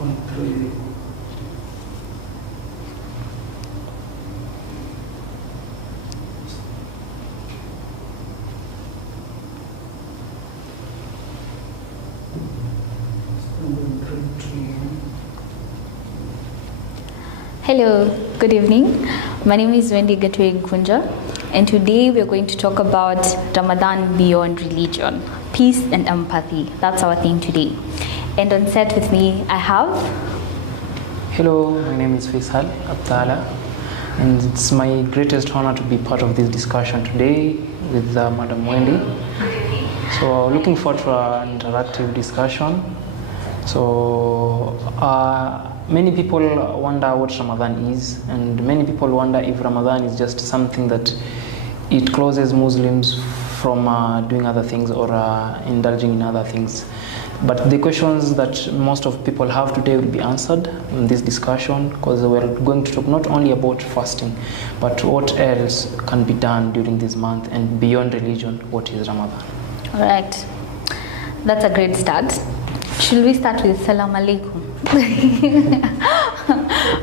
On 3. Hello, good evening. My name is Wendy Gatwe Nkunja, and today we are going to talk about Ramadan beyond religion, peace and empathy. That's our theme today. And on set with me, I have... Hello, my name is Faisal Abdallah, and it's my greatest honor to be part of this discussion today with Madam Wendy. So looking forward to an interactive discussion. So many people wonder what Ramadan is, and many people wonder if Ramadan is just something that it closes Muslims from doing other things or indulging in other things. But the questions that most of people have today will be answered in this discussion, because we're going to talk not only about fasting, but what else can be done during this month, and beyond religion, what is Ramadan. All right, that's a great start. Should we start with Salam Alaikum? Okay.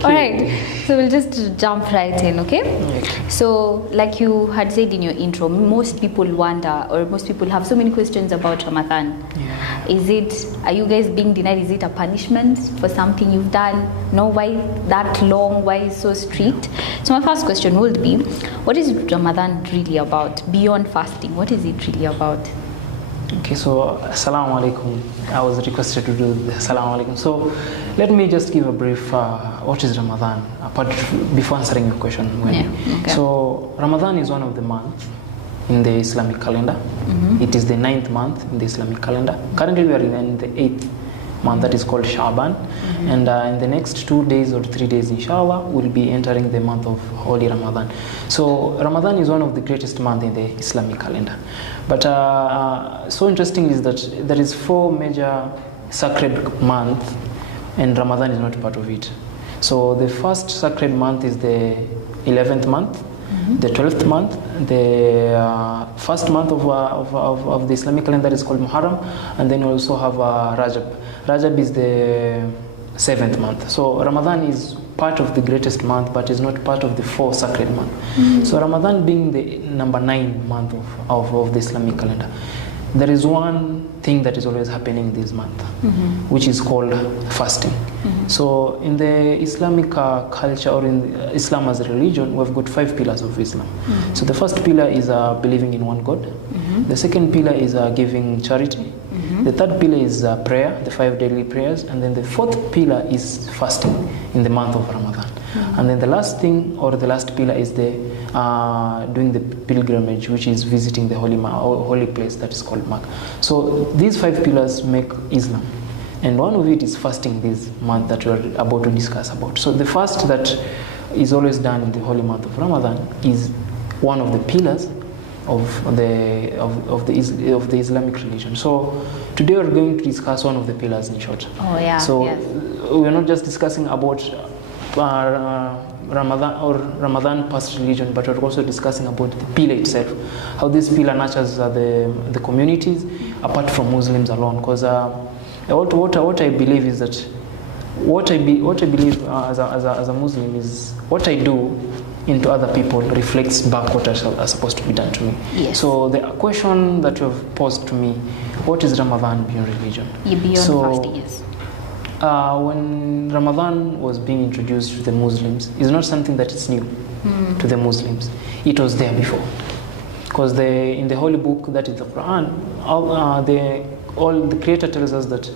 All right, so we'll just jump right in, okay? So like you had said in your intro, most people wonder, or most people have so many questions about Ramadan. Are you guys being denied? Is it a punishment for something you've done? No, why that long? Why is so strict? So my first question would be, what is Ramadan really about? Beyond fasting, what is it really about? Okay, so Assalamu alaikum. I was requested to do the Assalamu alaikum. So let me just give a brief what is Ramadan before answering your question. So Ramadan is one of the months in the Islamic calendar. It is the 9th month in the Islamic calendar. Currently we are in the 8th month, that is called Sha'ban, and in the next 2 days or 3 days inshallah we'll be entering the month of Holy Ramadan. So Ramadan is one of the greatest months in the Islamic calendar. But so interesting is that there is 4 major sacred months, and Ramadan is not part of it. So the first sacred month is the 11th month, the 12th month, the first month of the Islamic calendar is called Muharram, and then you also have Rajab. Rajab is the 7th month. So Ramadan is part of the greatest month, but is not part of the 4 sacred months. So Ramadan being the number 9 month of the Islamic calendar, there is one thing that is always happening this month, which is called fasting. So in the Islamic culture, or in Islam as a religion, we've got 5 pillars of Islam. So the first pillar is believing in one God. The second pillar is giving charity. The third pillar is prayer, the 5 daily prayers, and then the fourth pillar is fasting in the month of Ramadan. And then the last thing, or the last pillar, is the doing the pilgrimage, which is visiting the holy place that is called Makkah. So these 5 pillars make Islam, and one of it is fasting this month that we're about to discuss about. So the fast that is always done in the holy month of Ramadan is one of the pillars of the Islamic religion. So today we're going to discuss one of the pillars in short. We're not just discussing about Ramadan past religion, but we're also discussing about the pillar itself, how this pillar nurtures the communities apart from Muslims alone. Because what I believe is that what I believe as a Muslim is what I do into other people reflects back what are supposed to be done to me. So the question that you have posed to me, what is Ramadan beyond religion? Beyond fasting, yes. When Ramadan was being introduced to the Muslims, it's not something that is new to the Muslims. It was there before. Because in the holy book, that is the Quran, the Creator tells us that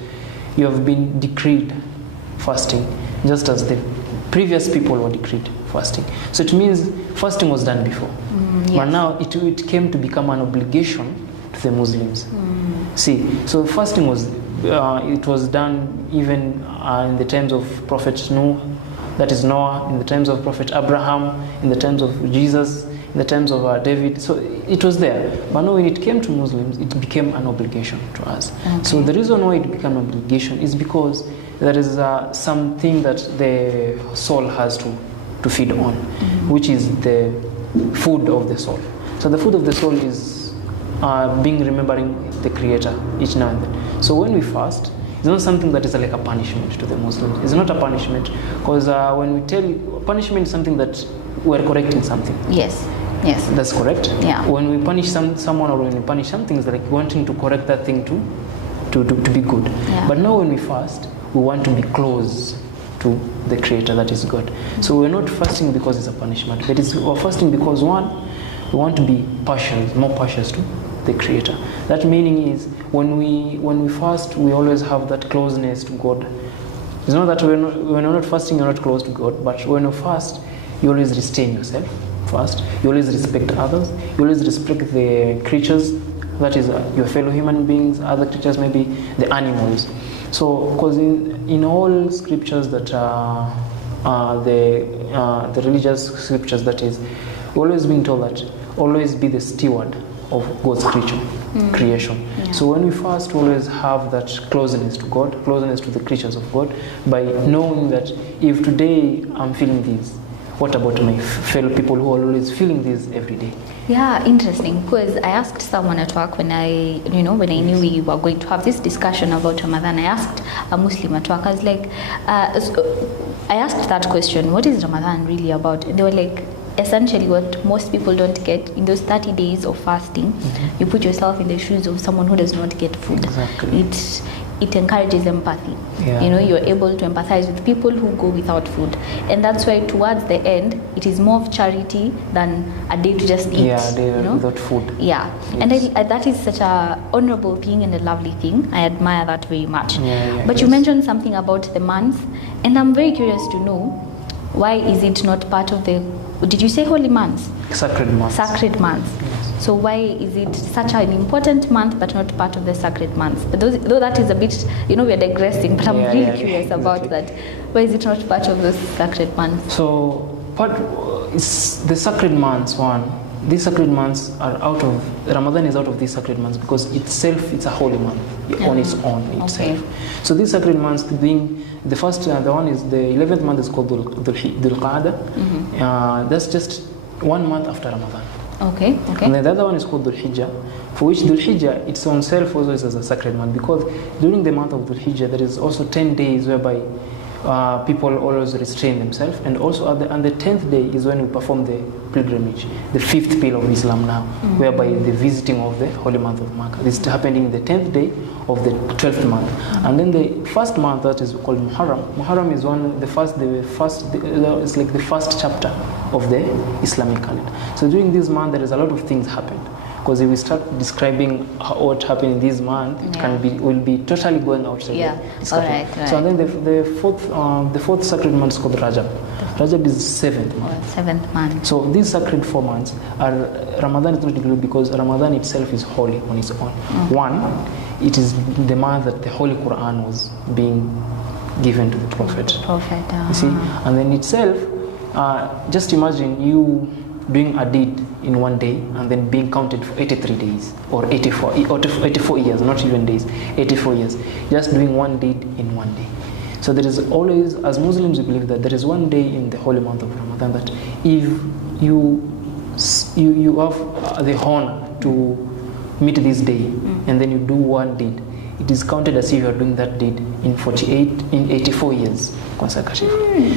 you have been decreed fasting, just as the previous people were decreed fasting. So it means fasting was done before. But now it came to become an obligation to the Muslims. So fasting was done even in the times of Prophet Noah, that is Noah, in the times of Prophet Abraham, in the times of Jesus, in the times of David. So it was there. But now when it came to Muslims, it became an obligation to us. So the reason why it became an obligation is because there is something that the soul has to feed on, which is the food of the soul. So the food of the soul is remembering the Creator each now and then. So when we fast, It's not something that is like a punishment to the Muslims. It's not a punishment, because when we tell you, punishment is something that we're correcting something. Yes. Yes. That's correct. Yeah. When we punish someone, or when we punish something, it's like wanting to correct that thing to be good. Yeah. But now when we fast, we want to be close to the Creator, that is God. So we're not fasting because it's a punishment, but we're fasting because, one, we want to be more partial to the Creator. That meaning is when we fast, we always have that closeness to God. It's not that when we're not fasting, you're not close to God, but when you fast, you always restrain yourself first. You always respect others. You always respect the creatures, that is your fellow human beings, other creatures, maybe the animals. So, because in all scriptures that are the religious scriptures, that is, we're always being told that always be the steward of God's creation. Yeah. So when we fast, we always have that closeness to God, closeness to the creatures of God, by knowing that if today I'm feeling this, what about my fellow people who are always feeling this every day? Yeah, interesting. Because I asked someone at work when I knew we were going to have this discussion about Ramadan. I asked a Muslim at work. I was like, I asked that question: what is Ramadan really about? And they were like, essentially, what most people don't get in those 30 days of fasting, you put yourself in the shoes of someone who does not get food. Exactly. It encourages empathy. Yeah. You're able to empathize with people who go without food, and that's why towards the end it is more of charity than a day to just eat. Yeah, a day without food. Yeah, yes. And that is such a honorable thing and a lovely thing. I admire that very much. But you mentioned something about the months, and I'm very curious to know, why is it not part of the, did you say holy months? Sacred months. Sacred months. Yes. So why is it such an important month but not part of the sacred months? But though that is a bit, we're digressing, but I'm really curious about that. Why is it not part of the sacred months? So is the sacred months, these sacred months are Ramadan is out of these sacred months because itself it's a holy month on its own itself. Okay. So these sacred months, being the first, the one is the 11th month is called Dhul Qa'dah. That's just 1 month after Ramadan. Okay. And then the other one is called Dhul Hijjah, for which Dhul Hijjah its own self also is as a sacred month, because during the month of Dhul Hijjah there is also 10 days whereby people always restrain themselves, and also on the 10th day is when we perform the pilgrimage, the 5th pillar of Islam now, whereby the visiting of the holy month of Makkah. This is happening the 10th day of the 12th month. And then the first month, that is called Muharram. Muharram is it's like the first chapter of the Islamic calendar. So during this month there is a lot of things happened. Because if we start describing what happened in this month, it will be totally going outside. Yeah. All right. So and then the fourth sacred month is called Rajab. Rajab is the 7th month. 7th month. So these sacred 4 months are, Ramadan is not included because Ramadan itself is holy on its own. One, it is the month that the Holy Quran was being given to the Prophet. You see, and then itself, just imagine you doing a deed in 1 day and then being counted for 83 days or 84 years, not even days, 84 years, just doing one deed in 1 day. So there is always, as Muslims, we believe that there is 1 day in the holy month of Ramadan that if you have the honor to meet this day and then you do one deed, it is counted as if you are doing that deed in 84 years consecutive.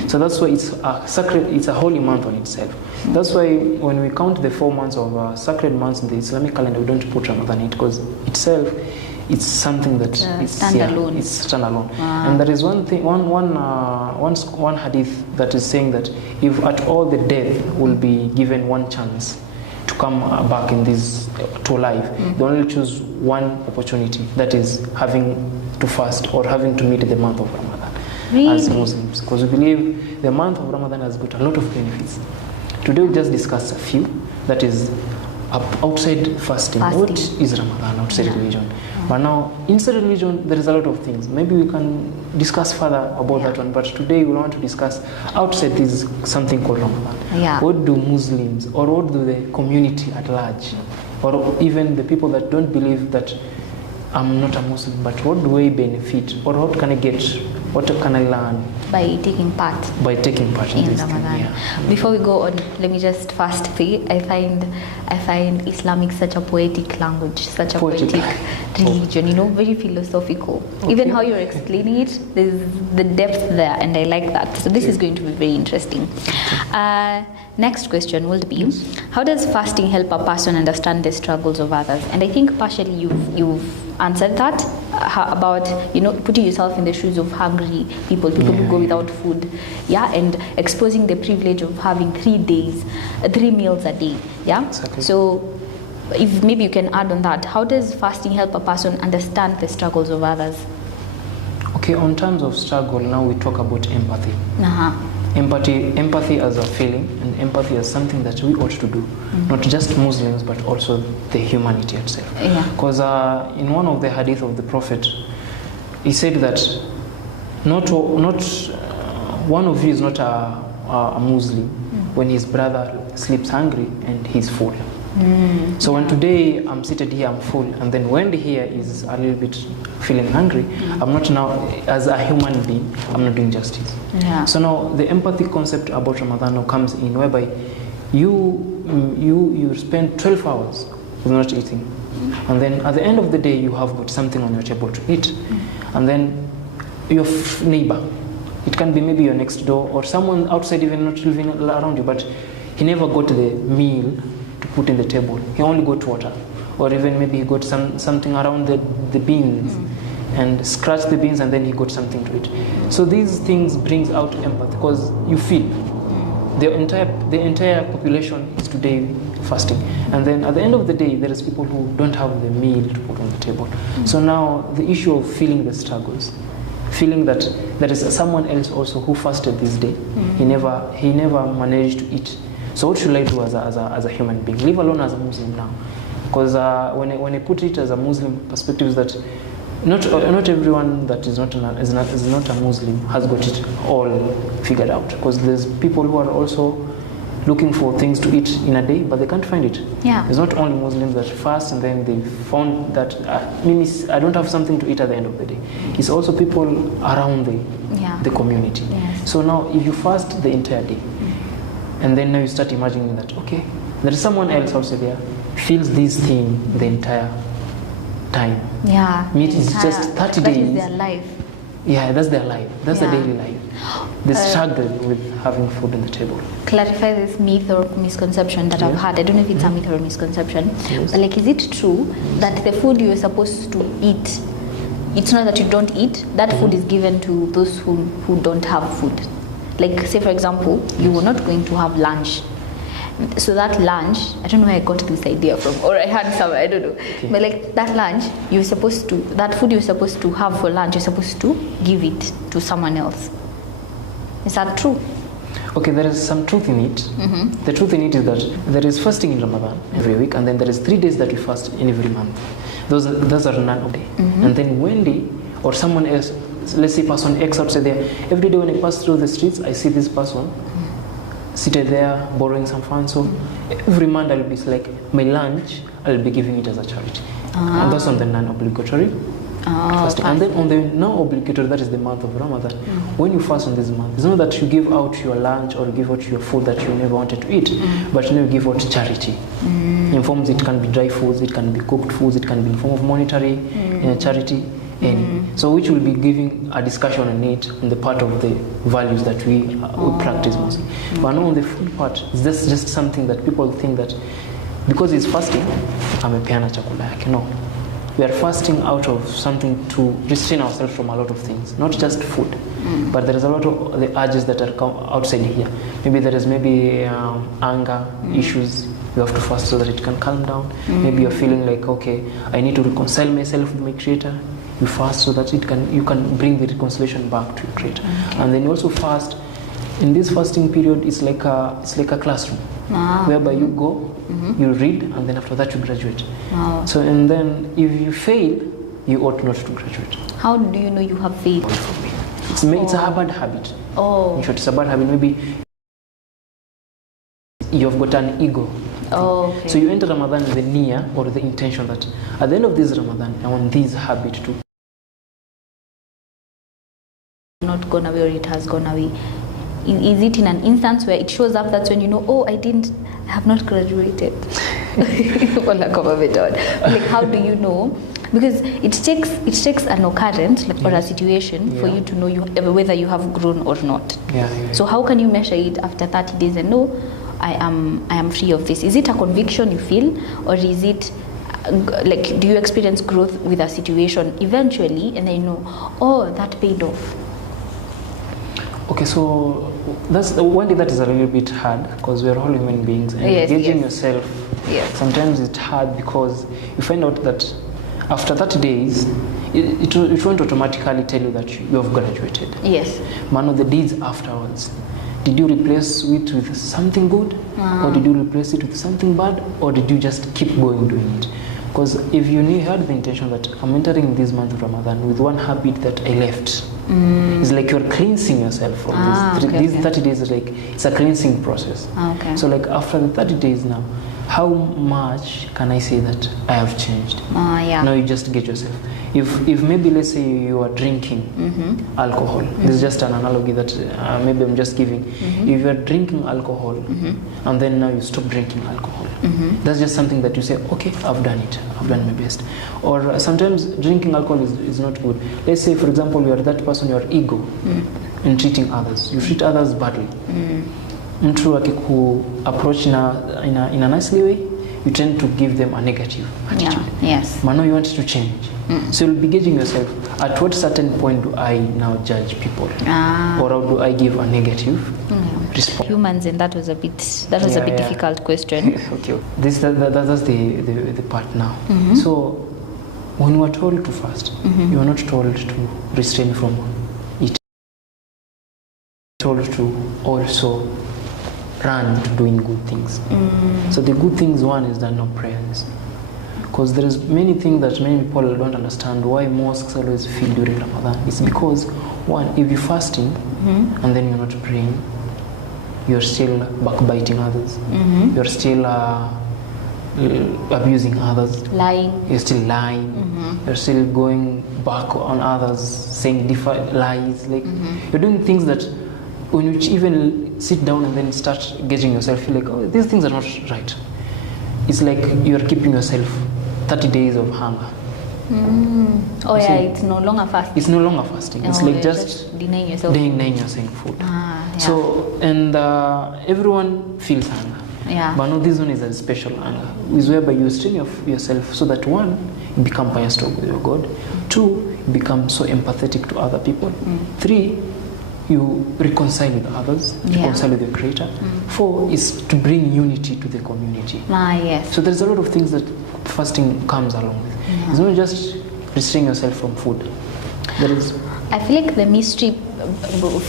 So that's why it's a sacred, it's a holy month on itself. That's why when we count the 4 months of sacred months in the Islamic calendar, we don't put Ramadan in it, because itself it's something that is standalone. It's standalone. And there is one thing, one hadith that is saying that if at all the death will be given one chance to come back in this to life, they only choose one opportunity, that is having to fast or having to meet the month of Ramadan. Really? As Muslims, because we believe the month of Ramadan has got a lot of benefits. Today we just discussed a few, that is outside fasting. What is Ramadan outside religion? But now inside religion there is a lot of things. Maybe we can discuss further about that one, but today we want to discuss outside this something called Ramadan. What do Muslims, or what do the community at large, or even the people that don't believe that I'm not a Muslim, but what do they benefit, or what can I get What can I learn? By taking part. By taking part in this Ramadan. thing, yeah. Before we go on, let me just first say I find Islamic such a poetic language, such a poetic religion, you know, very philosophical. Okay. Even how you're explaining it, there's the depth there, and I like that. So this is going to be very interesting. Next question will be, how does fasting help a person understand the struggles of others? And I think partially you've answered that about, you know, putting yourself in the shoes of hungry people who go without food, and exposing the privilege of having 3 meals a day, Exactly. So if maybe you can add on that, how does fasting help a person understand the struggles of others? Okay, on terms of struggle, now we talk about empathy. Empathy as a feeling, and empathy as something that we ought to do, not just Muslims but also the humanity itself. Because in one of the hadith of the Prophet, he said that not one of you is not a Muslim when his brother sleeps hungry and he's full. So when today I'm seated here, I'm full, and then Wendy here is a little bit feeling hungry, I'm not now, as a human being, I'm not doing justice. So now the empathy concept about Ramadan now comes in, whereby you spend 12 hours with not eating, and then at the end of the day you have got something on your table to eat, and then your neighbor, it can be maybe your next door or someone outside, even not living around you, but he never got the meal to put in the table. He only got water, or even maybe he got something around the beans and scratched the beans, and then he got something to eat. So these things brings out empathy, because you feel the entire population is today fasting, and then at the end of the day there is people who don't have the meal to put on the table. So now the issue of feeling the struggles, feeling that there is someone else also who fasted this day, he never managed to eat. So what should I do as a human being, leave alone as a Muslim now? Because when I put it as a Muslim perspective, is that not everyone that is not a Muslim has got it all figured out. Because there's people who are also looking for things to eat in a day, but they can't find it. It's not only Muslims that fast and then they found that I don't have something to eat at the end of the day. It's also people around the community. So now if you fast the entire day, and then now you start imagining that, okay, there is someone else also there, feels this thing the entire time. It's just 30 days. That is their life. That's their life. That's the daily life. They struggle with having food on the table. Clarify this myth or misconception that I've had. I don't know if it's a myth or a misconception. But like, is it true that the food you're supposed to eat, it's not that you don't eat, that food is given to those who don't have food? Like, say for example, you were not going to have lunch. So that lunch, I don't know where I got this idea from, or I had some, I don't know. But like that lunch, that food you're supposed to have for lunch, you're supposed to give it to someone else. Is that true? Okay, there is some truth in it. The truth in it is that there is fasting in Ramadan every week, and then there is 3 days that we fast in every month. Those are none of day. And then Wendy or someone else, let's say person X outside there, every day when I pass through the streets, I see this person seated there borrowing some funds. So every month I'll be like, my lunch, I'll be giving it as a charity. And that's on the non-obligatory fasting. And then on the non-obligatory, that is the month of Ramadan. When you fast on this month, it's not that you give out your lunch or give out your food that you never wanted to eat, but you give out charity. In forms, it can be dry foods, it can be cooked foods, it can be in form of monetary charity. So which will be giving a discussion on it in the part of the values that we practice mostly. But now on the food part, it's just something that people think that because it's fasting, amepeana chakula yake. No. We are fasting out of something to restrain ourselves from a lot of things, not just food, but there is a lot of the urges that are outside here. Maybe there is anger issues. You have to fast so that it can calm down. Maybe you're feeling like, okay, I need to reconcile myself with my Creator. You fast so that you can bring the reconciliation back to your Creator. And then you also fast. In this fasting period, it's like a classroom, whereby you go, you read, and then after that you graduate. So and then if you fail, you ought not to graduate. How do you know you have failed? It's a bad habit. In short, it's a bad habit. Maybe you have got an ego. So you enter Ramadan with the niyyah or the intention that at the end of this Ramadan, I want this habit to not gone away or it has gone away? Is it in an instance where it shows up, that's when you know, oh, I have not graduated? For lack of a better word. Like, how do you know? Because it takes an occurrence, like, or a situation for you to know whether you have grown or not. So how can you measure it after 30 days and know I am free of this? Is it a conviction you feel, or is it like, do you experience growth with a situation eventually and then you know, oh, that paid off? Okay, so that's one thing that is a little bit hard, because we are all human beings, and engaging yourself, sometimes it's hard because you find out that after 30 days, it won't automatically tell you that you have graduated. Yes. Man of the deeds afterwards. Did you replace it with something good, or did you replace it with something bad, or did you just keep going doing it? Because if you had the intention that I'm entering this month of Ramadan with one habit that I left, it's like you're cleansing yourself from these 30 days. Like, it's a cleansing process. So like after the 30 days now, how much can I say that I have changed? Now you just get yourself. If maybe, let's say, you are drinking alcohol, this is just an analogy that maybe I'm just giving. If you are drinking alcohol and then now you stop drinking alcohol, that's just something that you say, okay, I've done it, I've done my best. Or sometimes drinking alcohol is not good. Let's say, for example, you are that person, your ego in treating others. You treat others badly. Mtu akiku approach in a nicely way, you tend to give them a negative attitude. But now you want to change. So you'll be gauging yourself, at what certain point do I now judge people? Or how do I give a negative response? Humans, and that was a bit difficult question. Okay. That's the part now. So when we are told to fast, you are not told to restrain from eating. You are told to also run to doing good things. So the good things, one is that no prayers. Because there is many things that many people don't understand why mosques always fill during Ramadan. It's because, one, if you're fasting and then you're not praying, you're still backbiting others. You're still abusing others. Lying. You're still lying. You're still going back on others, saying lies. Like, you're doing things that when you even sit down and then start gauging yourself, you're like, oh, these things are not right. It's like you're keeping yourself 30 days of hunger. It's no longer fasting. It's no longer fasting. It's like just denying yourself food. So, and everyone feels hunger. But no, this one is a special hunger. It's whereby you strain yourself so that, one, you become pious to your God. Two, you become so empathetic to other people. Three, you reconcile with others, reconcile with your Creator. Four is to bring unity to the community. So there's a lot of things that fasting comes along with. It's not just restraining yourself from food. I feel like the mystery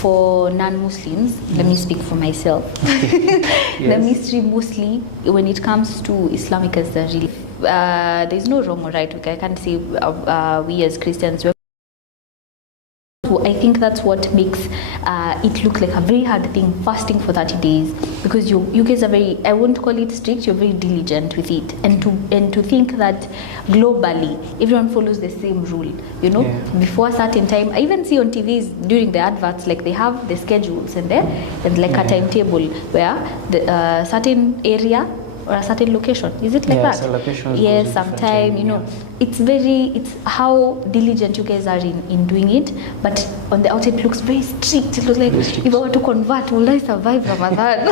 for non-Muslims, let me speak for myself. The mystery mostly when it comes to Islamic as a relief, there's no wrong or right. I can't say we as Christians. I think that's what makes it look like a very hard thing, fasting for 30 days, because you guys are very, I won't call it strict, you're very diligent with it, and to think that globally everyone follows the same rule, you know, before a certain time. I even see on TVs during the adverts, like they have the schedules and like a timetable where the certain area or a certain location, is it like that? Yes, sometime, you know, it's how diligent you guys are in doing it, but on the outside it looks very strict. It looks like, if I were to convert, will I survive Ramadan?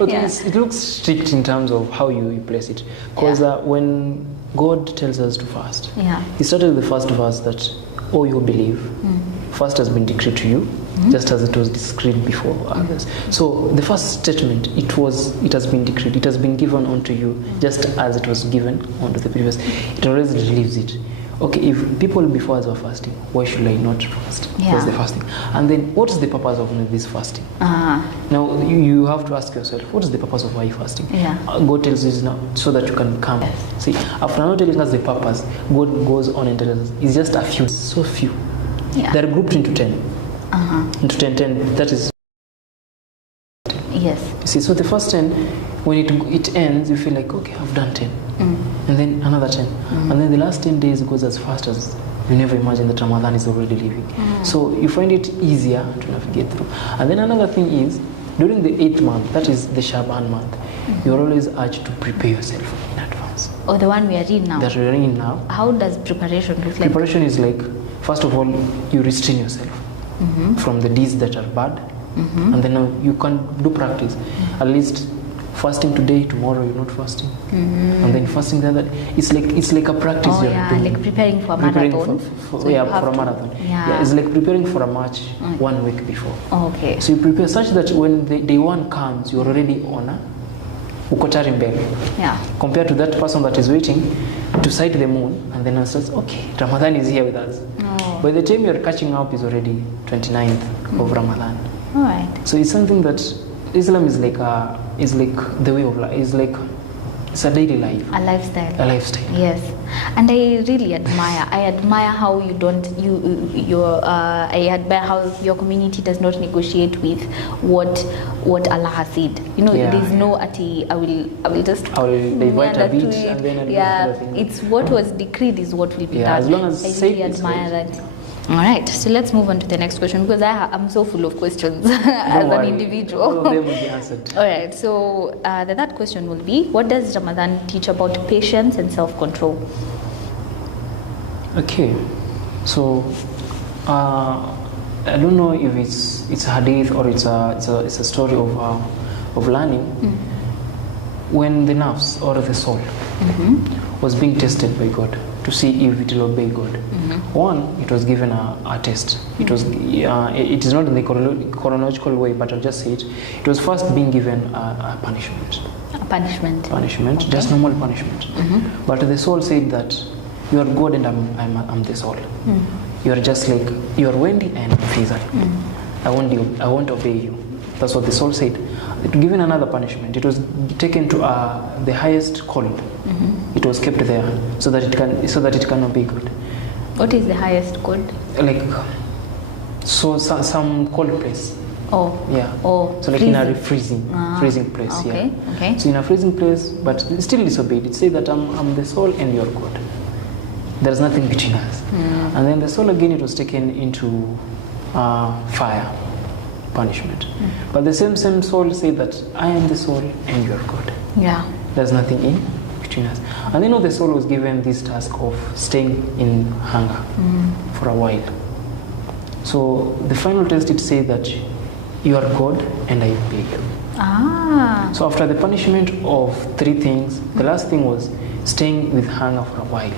It looks strict in terms of how you place it, because when God tells us to fast, He started with the first verse that, oh, you believe, fast has been decreed to you, just as it was decreed before others. So the first statement, it has been decreed, it has been given unto you, just as it was given unto the previous. It always relieves it. Okay, if people before us were fasting, why should I not fast? That's the fasting. And then, what is the purpose of this fasting? Now, you have to ask yourself, what is the purpose of why fasting? God tells us now, so that you can come. See, after not telling us the purpose, God goes on and tells us, it's just a few, so few. They're grouped into 10. Into 10, that is. Yes. See, so the first 10, when it ends, you feel like, okay, I've done 10. And then another 10. And then the last 10 days goes as fast as you never imagine that Ramadan is already leaving. So you find it easier to navigate through. And then another thing is, during the 8th month, that is the Shaban month, you're always urged to prepare yourself in advance. Oh, the one we are in now? That we're in now. How does preparation look like? Preparation is like, first of all, you restrain yourself from the deeds that are bad, and then you can do practice. At least fasting today, tomorrow you're not fasting, and then fasting the other. It's like a practice. Oh, you're doing. like preparing for a marathon. For a marathon. Yeah, it's like preparing for a match 1 week before. Okay. So you prepare such that when the day one comes, you're already on a uko tayari mbele. Yeah. Compared to that person that is waiting to sight the moon, and then says, okay, Ramadan is here with us. Oh. By the time you're catching up, is already 29th of Ramadan. All right. So it's something that Islam is like the way of life. It's a daily life. A lifestyle. A lifestyle. Yes, and I really admire. I admire how I admire how your community does not negotiate with what Allah has said. There's no ati. I will just. I'll divert a bit and then I'll do other things. It's what was decreed is what will be done. As long as I really admire that. All right, so let's move on to the next question because I'm so full of questions as an individual. All of them will be answered. All right, so the third question will be, what does Ramadan teach about patience and self-control? Okay, so I don't know if it's a hadith or it's a story of learning. When the nafs or the soul was being tested by God to see if it will obey God. One, it was given a test. It is not in the chronological way, but I'll just say it. It was first being given a punishment. A punishment. Punishment, okay. Just normal punishment. But the soul said that you are God and I'm the soul. You are just like, you are Wendy and I'm Faisal. I won't obey you. That's what the soul said. Given another punishment, it was taken to the highest cold. It was kept there so that it can obey God. What is the highest cold? Like, so some cold place. Oh. Yeah. Oh. So like freezing. in a freezing place. Okay. Yeah. Okay. So in a freezing place, but still disobeyed. It says that I'm the soul and you're God. There's nothing between us. And then the soul again, it was taken into fire punishment. But the same soul said that I am the soul and you're God. Yeah. There's nothing in between us. And then the soul was given this task of staying in hunger for a while. So the final test, it says that you are God and I obey you. So after the punishment of 3 things, the last thing was staying with hunger for a while.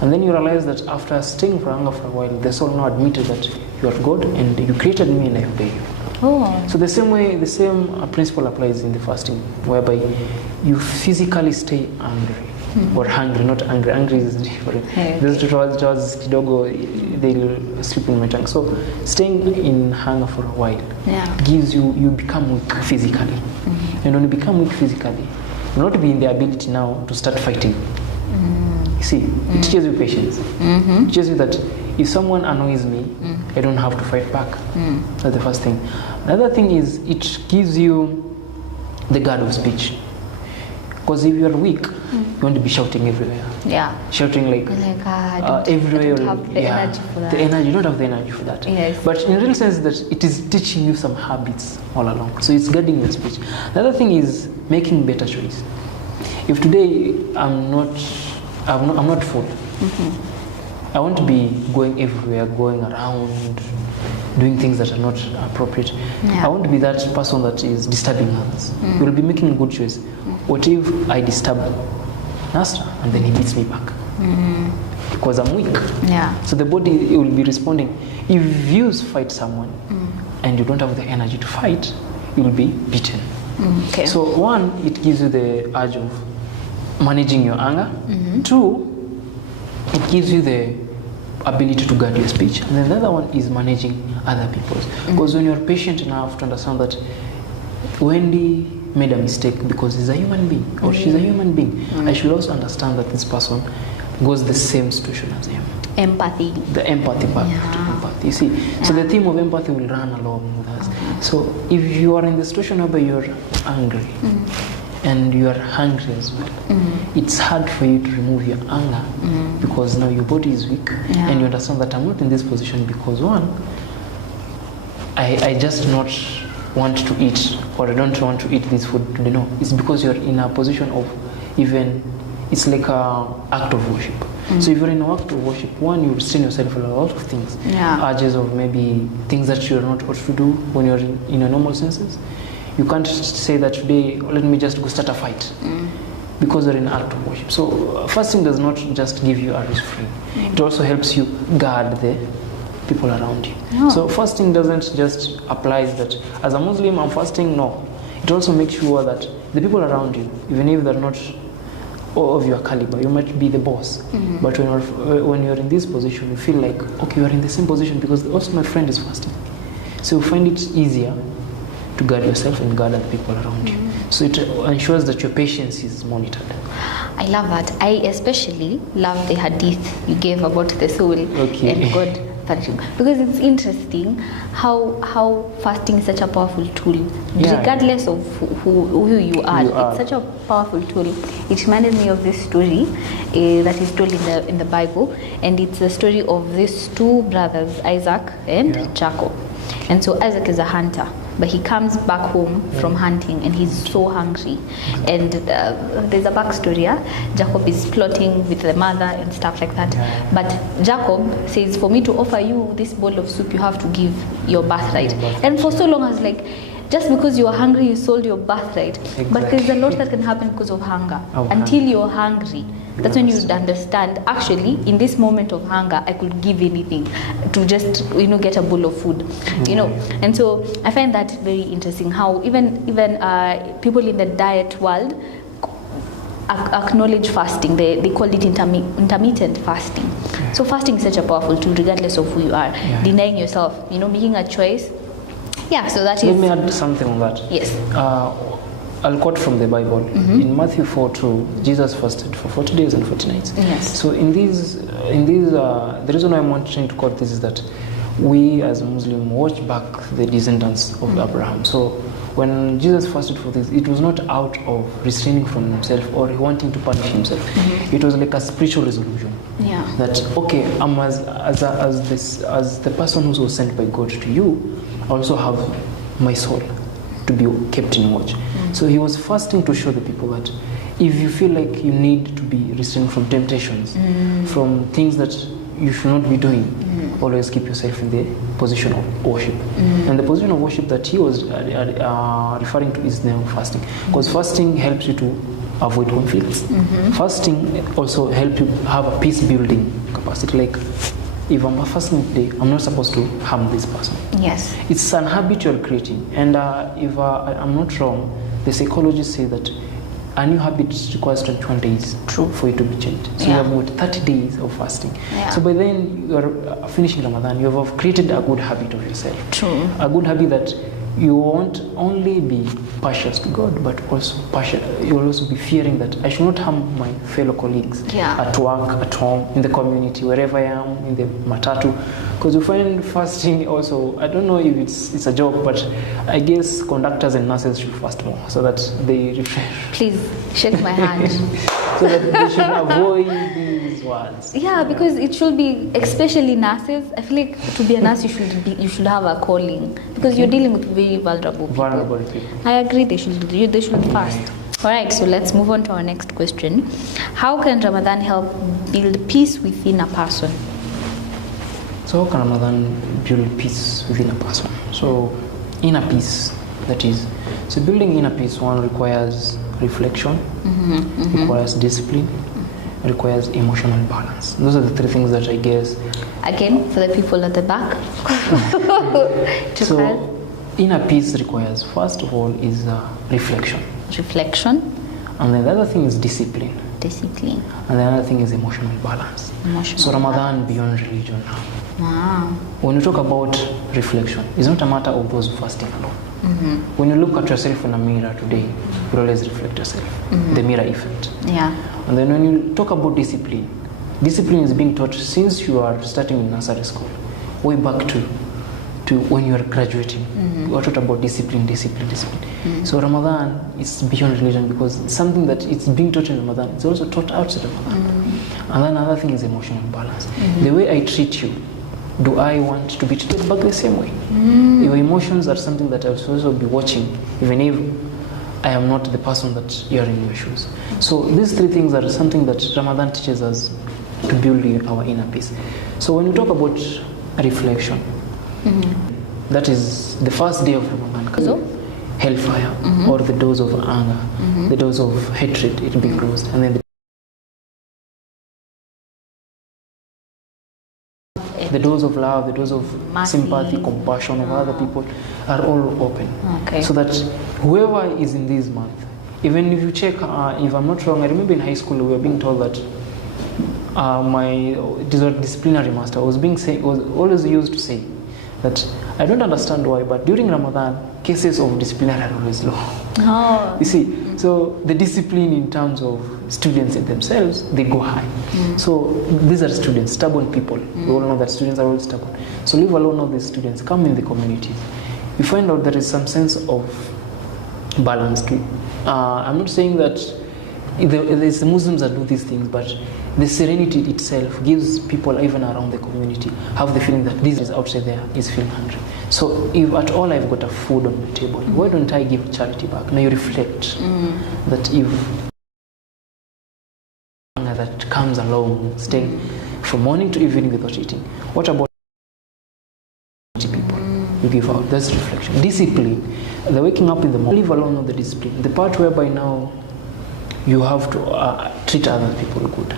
And then you realize that after staying for hunger for a while, the soul now admitted that you are God and you created me and I obey you. Oh. So the same principle applies in the fasting, whereby you physically stay angry or hungry, not angry. Angry is different. Those two words kidogo, they'll slip in my tongue. So staying in hunger for a while gives you become weak physically. And when you become weak physically, you'll not be in the ability now to start fighting. You see, it teaches you patience. It teaches you that if someone annoys me, I don't have to fight back. That's the first thing. Another thing is it gives you the guard of speech. Because if you are weak, you want to be shouting everywhere. Yeah. Shouting like everywhere. I don't have the energy for that. You don't have the energy for that. Yes. But in real sense, that it is teaching you some habits all along. So it's guarding your speech. The other thing is making better choice. If today I'm not full, I won't be going everywhere, going around, doing things that are not appropriate. I won't be that person that is disturbing others. You will be making a good choice. What if I disturb Nasra and then he beats me back? Because I'm weak. Yeah. So the body will be responding. If you fight someone and you don't have the energy to fight, you will be beaten. Okay. So one, it gives you the urge of managing your anger. 2, it gives you the ability to guard your speech. And then the other one is managing other people's. Because when you're patient enough to understand that Wendy made a mistake because he's a human being or she's a human being, I should also understand that this person goes the same situation as him. Empathy. The empathy part to empathy. You see, so the theme of empathy will run along with us. So if you are in the situation where you're angry and you are hungry as well, it's hard for you to remove your anger because now your body is weak and you understand that I'm not in this position because one, I just not want to eat or I don't want to eat this food today. No, it's because you're in a position of even, it's like a act of worship. So if you're in an act of worship, one, you restrain yourself from a lot of things, urges of maybe things that you're not ought to do when you're in your normal senses. You can't say that today, let me just go start a fight because you're in an act of worship. So fasting does not just give you a restraint. It also helps you guard the people around you. So fasting doesn't just apply that as a Muslim I'm fasting, no. It also makes sure that the people around you, even if they're not of your caliber, you might be the boss, but when you're in this position, you feel like, okay, you're in the same position because also my friend is fasting. So you find it easier to guard yourself and guard other people around you. So it ensures that your patience is monitored. I love that. I especially love the hadith you gave about the soul and God punishing, because it's interesting how fasting is such a powerful tool, regardless of who you are. It's such a powerful tool. It reminded me of this story that is told in the Bible, and it's the story of these two brothers, Isaac and Jacob. And so Isaac is a hunter, but he comes back home from hunting and he's so hungry. And there's a backstory. Jacob is plotting with the mother and stuff like that. But Jacob says, for me to offer you this bowl of soup, you have to give your birthright. And for so long I was like, just because you are hungry, you sold your birthright. But there's a lot that can happen because of hunger. Until you're hungry, that's when you would understand, actually, in this moment of hunger, I could give anything to just, get a bowl of food, And so I find that very interesting, how even people in the diet world acknowledge fasting. They call it intermittent fasting. So fasting is such a powerful tool, regardless of who you are. Denying yourself, making a choice. Yeah, so that is... Let me add something on that. Yes. I'll quote from the Bible. In Matthew 4:2, Jesus fasted for 40 days and 40 nights. Yes. So in these, the reason why I'm wanting to quote this is that we as Muslims watch back the descendants of Abraham. So when Jesus fasted for this, it was not out of restraining from himself or wanting to punish himself. It was like a spiritual resolution. Yeah. That, okay, I'm as the person who was sent by God to you, I also have my soul to be kept in watch. So he was fasting to show the people that if you feel like you need to be restrained from temptations, from things that you should not be doing, always keep yourself in the position of worship. And the position of worship that he was referring to is now fasting. Because fasting helps you to avoid conflicts. Fasting also helps you have a peace building capacity. Like, if I'm fasting today, I'm not supposed to harm this person. Yes. It's an habit you're creating. And if I'm not wrong, the psychologists say that a new habit requires 21 days for it to be changed. So you have about 30 days of fasting. So by then you're finishing Ramadan, you have created a good habit of yourself. True. A good habit that you won't only be partial to God, but also partial. You will also be fearing that I should not harm my fellow colleagues at work, at home, in the community, wherever I am, in the matatu. Because you find fasting also, I don't know if it's a joke, but I guess conductors and nurses should fast more so that they refresh. Please shake my hand. So that they should avoid these words. Yeah, because it should be, especially nurses. I feel like to be a nurse, you should have a calling, because you're dealing with very vulnerable people. I agree. They should fast. All right. So let's move on to our next question. How can Ramadan help build peace within a person? So how can Ramadan build peace within a person? So inner peace, that is. So building inner peace, one requires reflection, requires discipline, requires emotional balance. Those are the three things that I guess. Again, for the people at the back. So inner peace requires, first of all, is reflection. And then the other thing is discipline. And the other thing is emotional balance. So Ramadan beyond religion now. Wow. When you talk about reflection, it's not a matter of those fasting alone. When you look at yourself in a mirror today, you always reflect yourself. The mirror effect. Yeah. And then when you talk about discipline is being taught since you are starting in nursery school, way back to to when you are graduating. We're taught about discipline. So Ramadan is beyond religion because it's something that it's being taught in Ramadan. It's also taught outside Ramadan. And then another thing is emotional balance. The way I treat you, do I want to be treated back the same way? Your emotions are something that I will also be watching, even if I am not the person that you are in your shoes. So these three things are something that Ramadan teaches us to build our inner peace. So when we talk about reflection, that is the first day of Ramadan. Hellfire, or the doors of anger, the doors of hatred, it will be closed, and then the doors of love, the doors of sympathy, compassion of other people are all open. So that whoever is in this month, even if you check, if I'm not wrong, I remember in high school we were being told that my disciplinary master was always used to say that I don't understand why, but during Ramadan, cases of disciplinary are always low. You see, so the discipline in terms of students in themselves, they go high. So these are students, stubborn people. We all know that students are always stubborn. So leave alone all these students, come in the communities. You find out there is some sense of balance. I'm not saying that there's Muslims that do these things, but the serenity itself gives people even around the community have the feeling that this is outside there is feeling hungry. So if at all I've got a food on my table, why don't I give charity back? Now you reflect that if that comes along, staying from morning to evening without eating, what about people you give out? That's reflection. Discipline, the waking up in the morning, leave alone all the discipline, the part whereby now you have to treat other people good.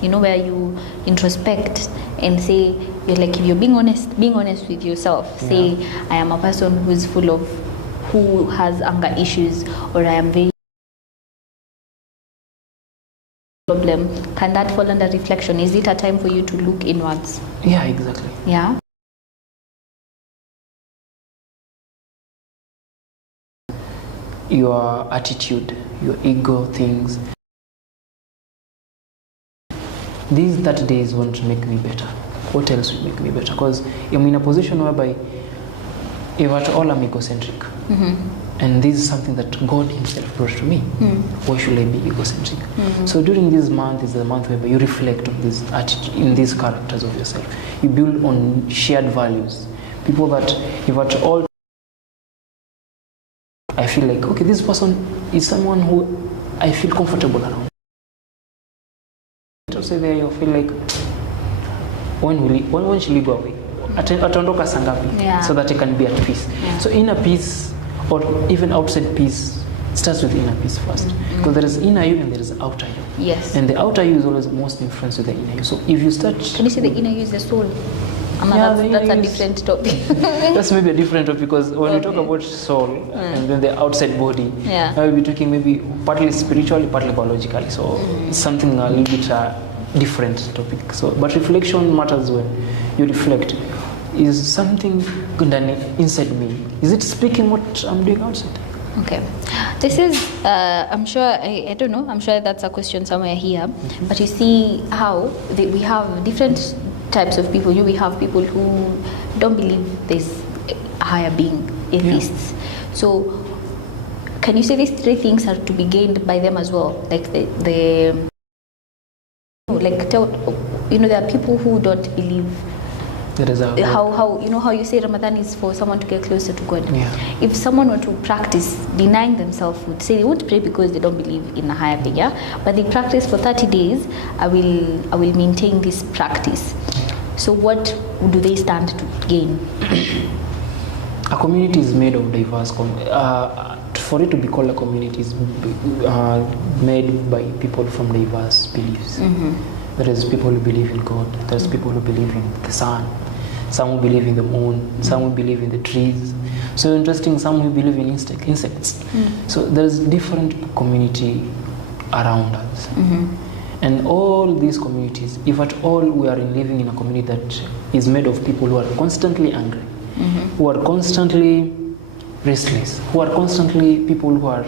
You know, where you introspect and say, you're like, if you're being honest with yourself, say, I am a person who has anger issues, or I am very problem. Can that fall under reflection? Is it a time for you to look inwards? Yeah, exactly. Yeah. Your attitude, your ego things. These 30 days won't make me better. What else will make me better? Because I'm in a position whereby if at all I'm egocentric, and this is something that God Himself brought to me, why should I be egocentric? So during this month is the month where you reflect on this attitude, in these characters of yourself. You build on shared values. People that if at all I feel like, okay, this person is someone who I feel comfortable around. So there you feel like, when should we go away? Ataondoka sangapi, so that I can be at peace. So inner peace, or even outside peace, starts with inner peace first. Because there is inner you and there is outer you. Yes. And the outer you is always most influenced with the inner you. So if you start... Can you say the inner you is the soul? That's a different topic. That's maybe a different topic, because when we talk about soul and then the outside body, we'll be talking maybe partly spiritually, partly biologically. So it's something a little bit different topic. So, but reflection matters when you reflect. Is something inside me? Is it speaking what I'm doing outside? Okay. This is, I'm sure, I don't know, I'm sure that's a question somewhere here. But you see how we have different types of people. We have people who don't believe there's a higher being, atheists. So can you say these three things are to be gained by them as well? Like there are people who don't believe. How you say Ramadan is for someone to get closer to God. If someone were to practice denying themselves food, say they won't pray because they don't believe in a higher being, but they practice for 30 days, I will maintain this practice. So what do they stand to gain? A community is made of diverse for it to be called a community is made by people from diverse beliefs. There is people who believe in God, there's people who believe in the sun, some who believe in the moon, some who believe in the trees. So interesting, some who believe in insects. So there's different community around us. And all these communities, if at all we are living in a community that is made of people who are constantly angry, who are constantly restless, who are constantly people who are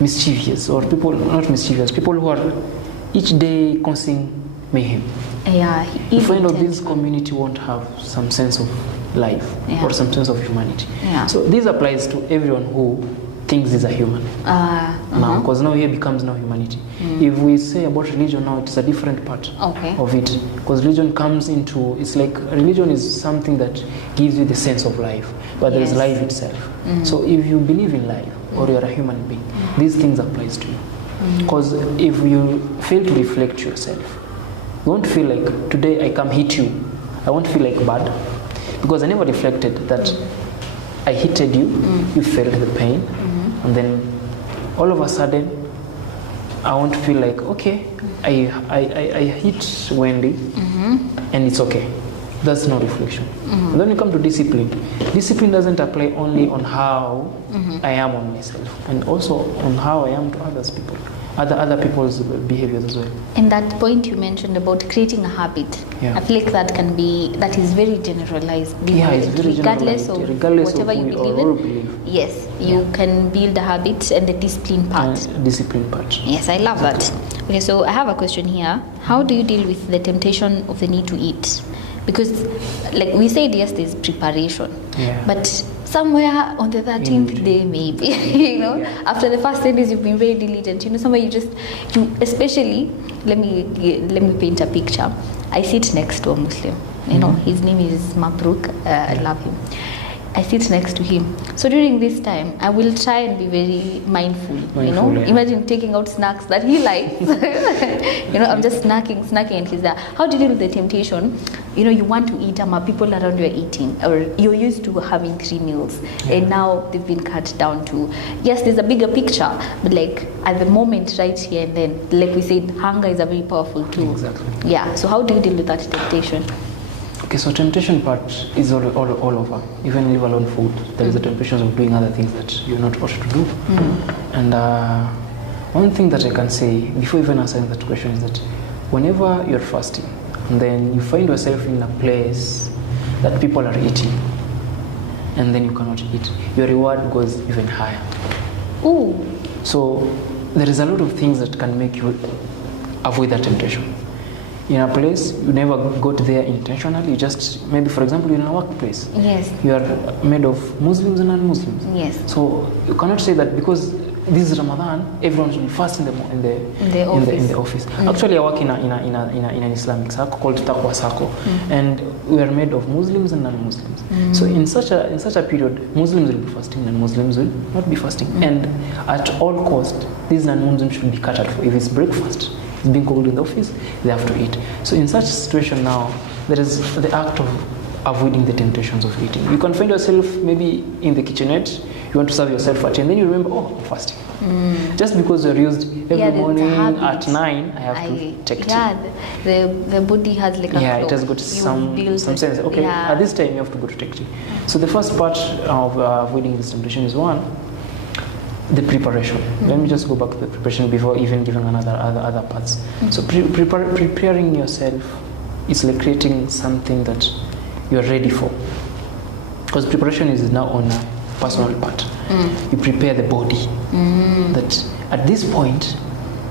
mischievous, or people, not mischievous, people who are each day causing mayhem. Yeah, you find out this community won't have some sense of life or some sense of humanity. So this applies to everyone who thinks is a human now, because now here becomes now humanity. If we say about religion now, it's a different part of it, because religion comes into, it's like religion is something that gives you the sense of life, but there is life itself. So if you believe in life or you're a human being, these things applies to you, because if you fail to reflect yourself, you won't feel like today I come hit you, I won't feel like bad, because I never reflected that I hitted you, you felt the pain, and then all of a sudden I won't feel like, okay, I hit Wendy and it's okay. That's no reflection. And then you come to discipline. Discipline doesn't apply only on how I am on myself, and also on how I am to others people. Other people's behaviors as well. And that point you mentioned about creating a habit, I feel like that is very generalized. It's very regardless generalized. Of whatever you believe in. Yes, you can build a habit and the discipline part. Discipline part. Yes, I love that. Okay, so I have a question here. How do you deal with the temptation of the need to eat? Because, like we said, yes, there's preparation, but somewhere on the 13th day, maybe, after the first 10 days, you've been very diligent. Somewhere you especially, let me paint a picture. I sit next to a Muslim. His name is Mabruk. I love him. I sit next to him. So during this time, I will try and be very mindful. Imagine taking out snacks that he likes. I'm just snacking, and he's there. How do you deal with the temptation? You want to eat, people around you are eating, or you're used to having 3 meals, and now they've been cut down to, yes, there's a bigger picture, but like at the moment, right here and then, like we said, hunger is a very powerful tool. Exactly. Yeah. So how do you deal with that temptation? Okay, so temptation part is all over. Even leave alone food, there is a temptation of doing other things that you're not supposed to do. And one thing that I can say before even answering that question is that whenever you're fasting and then you find yourself in a place that people are eating and then you cannot eat, your reward goes even higher. Ooh. So there is a lot of things that can make you avoid that temptation. In a place, you never got there intentionally. You just, maybe for example, in a workplace. Yes. You are made of Muslims and non-Muslims. Yes. So you cannot say that because this is Ramadan, everyone should fast in the office. Actually, I work in an Islamic circle called Taqwa Circle, and we are made of Muslims and non-Muslims. So in such a period, Muslims will be fasting and Muslims will not be fasting. And at all cost, these non-Muslims should be catered for. If it's breakfast, it's being cooked in the office, they have to eat. So in such a situation now, there is the act of avoiding the temptations of eating. You can find yourself maybe in the kitchenette, you want to serve yourself at 10, then you remember, oh, I'm fasting. Just because you're used every morning at 9, I have to take tea. Yeah, the body has like a it has got some sense. Okay, at this time you have to go to take tea. So the first part of avoiding this temptation is one, the preparation. Let me just go back to the preparation before even giving other parts. So preparing yourself is like creating something that you're ready for. Because preparation is now on a personal part. You prepare the body that at this point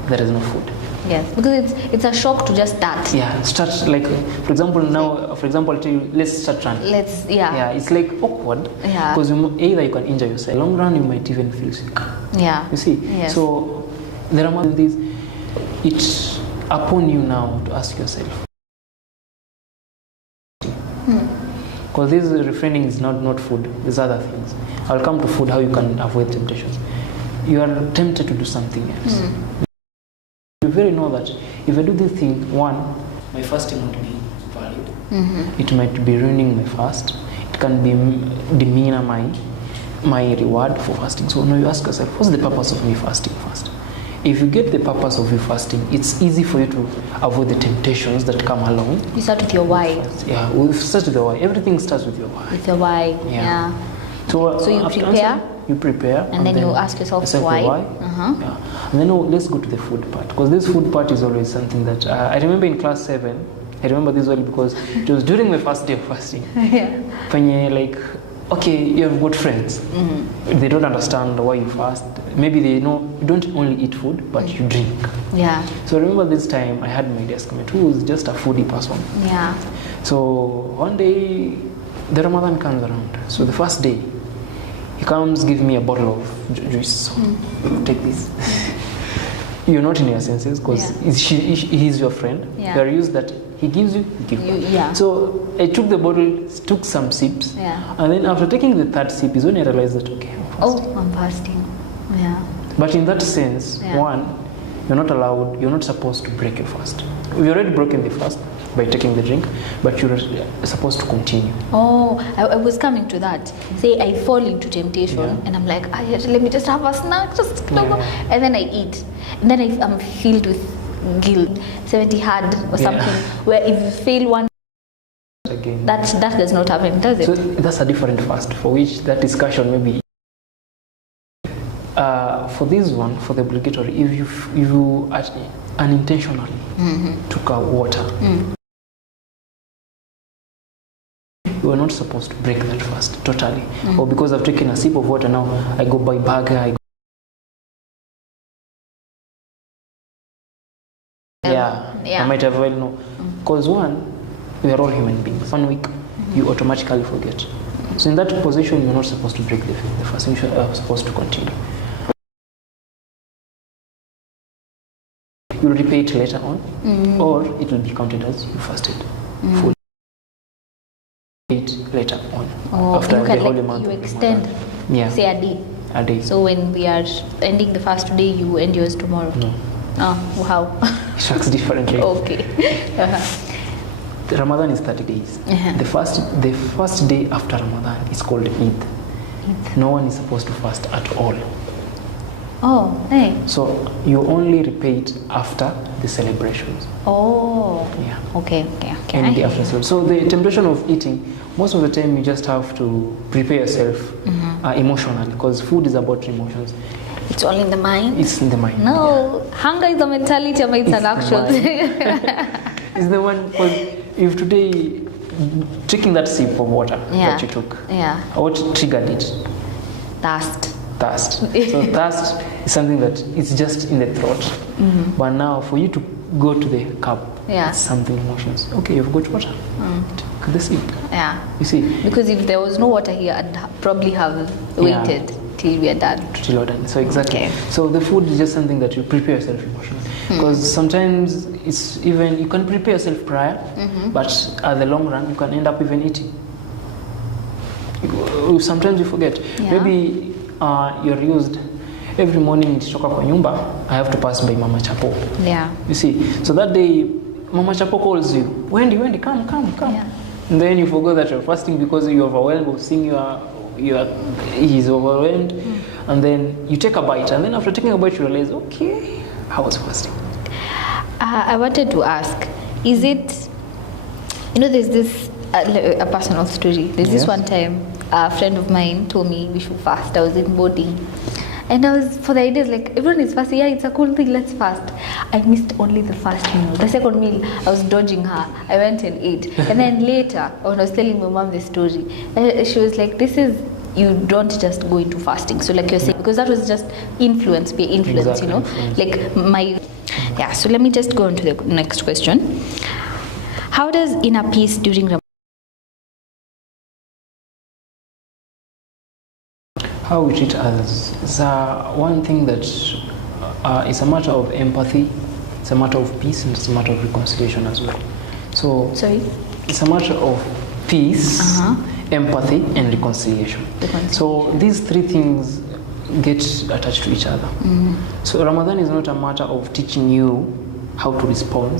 there is no food. Yes, because it's a shock to just start. Yeah, start like, for example, now, for example, I'll tell you, let's start running. Yeah, it's like awkward. Yeah. Because either you can injure yourself. In the long run, you might even feel sick. Yeah. You see? Yes. So, there are more than these. It's upon you now to ask yourself. Because this refraining is not food, there's other things. I'll come to food, how you can avoid temptations. You are tempted to do something else. You very know that if I do this thing, one, my fasting won't be valid. It might be ruining my fast. It can be demean my reward for fasting. So now you ask yourself, what's the purpose of me fasting first? If you get the purpose of your fasting, it's easy for you to avoid the temptations that come along. You start with your why. Yeah, we start with the why. Everything starts with your why. With your why, yeah. So you prepare. You prepare. And then you ask yourself why. Yeah. And then let's go to the food part. Because this food part is always something that I remember in class 7. I remember this well because it was during my first day of fasting. Like okay, you have got friends. They don't understand why you fast. Maybe they know you don't only eat food, but you drink. Yeah. So I remember this time I had my desk mate who was just a foodie person. Yeah. So one day the Ramadan comes around. So the first day he comes, give me a bottle of juice. So take this. You're not in your senses because he's your friend. Yeah. You are used that he gives you, he gives you. Yeah. So I took the bottle, took some sips, and then after taking the third sip is when I realized that okay, I'm fasting. Yeah. But in that sense, one, you're not allowed, you're not supposed to break your fast. You've already broken the fast by taking the drink, but you're supposed to continue. Oh, I was coming to that. Say I fall into temptation and I'm like, let me just have a snack, and then I eat. And then I'm filled with guilt, 70 hard or something, where if you fail one, again, that does not happen, does it? So that's a different fast for which that discussion maybe. For this one, for the obligatory, if you unintentionally took out water, you are not supposed to break that fast totally. Or because I've taken a sip of water now, I go buy burger. I might have well know. Because one, we are all human beings. 1 week, you automatically forget. So in that position, you're not supposed to break the fast. You are supposed to continue. You'll repay it later on, or it will be counted as you fasted fully. It later on, after the holy month. You extend, say a day. A day. So when we are ending the fast today, you end yours tomorrow. No. Oh, wow. It works differently. Okay. Ramadan is 30 days. The first day after Ramadan is called Eid. No one is supposed to fast at all. Oh, hey. So you only repay it after the celebrations. Oh. Yeah. Okay. Only the after celebrations. So the temptation of eating, most of the time you just have to prepare yourself emotionally, because food is about emotions. It's all in the mind? It's in the mind. No. Hunger is the mentality, but it's an action. It's the one, because if today, taking that sip of water that you took, what triggered it? Thirst. So thirst is something that it's just in the throat. But now for you to go to the cup, it's something emotions. Okay, you've got water. Take the sip. Yeah. You see? Because if there was no water here, I'd probably have waited till we are done. Till we're done. So exactly. Okay. So the food is just something that you prepare yourself emotionally. Because sometimes it's even, you can prepare yourself prior, but at the long run, you can end up even eating. Sometimes you forget. Maybe you're used every morning nikitoka kwa nyumba, I have to pass by Mama Chapo. Yeah. You see, so that day Mama Chapo calls you, Wendy, come. Yeah. And then you forget that you're fasting because you're overwhelmed of seeing he's overwhelmed, and then you take a bite, and then after taking a bite you realize, okay, I was fasting. I wanted to ask, is it, there's this a personal story. There's this one time a friend of mine told me we should fast. I was in boarding, and I was, for the ideas, like, everyone is fasting, it's a cool thing, let's fast. I missed only the first meal. The second meal, I was dodging her. I went and ate. And then later, when I was telling my mom the story, she was like, you don't just go into fasting. So like you're saying, because that was just influence, Exactly. Like so let me just go on to the next question. How does inner peace during Ramadan? How we treat others is one thing that is a matter of empathy, it's a matter of peace, and it's a matter of reconciliation as well. So it's a matter of peace, empathy, and reconciliation. So these three things get attached to each other. So Ramadan is not a matter of teaching you how to respond.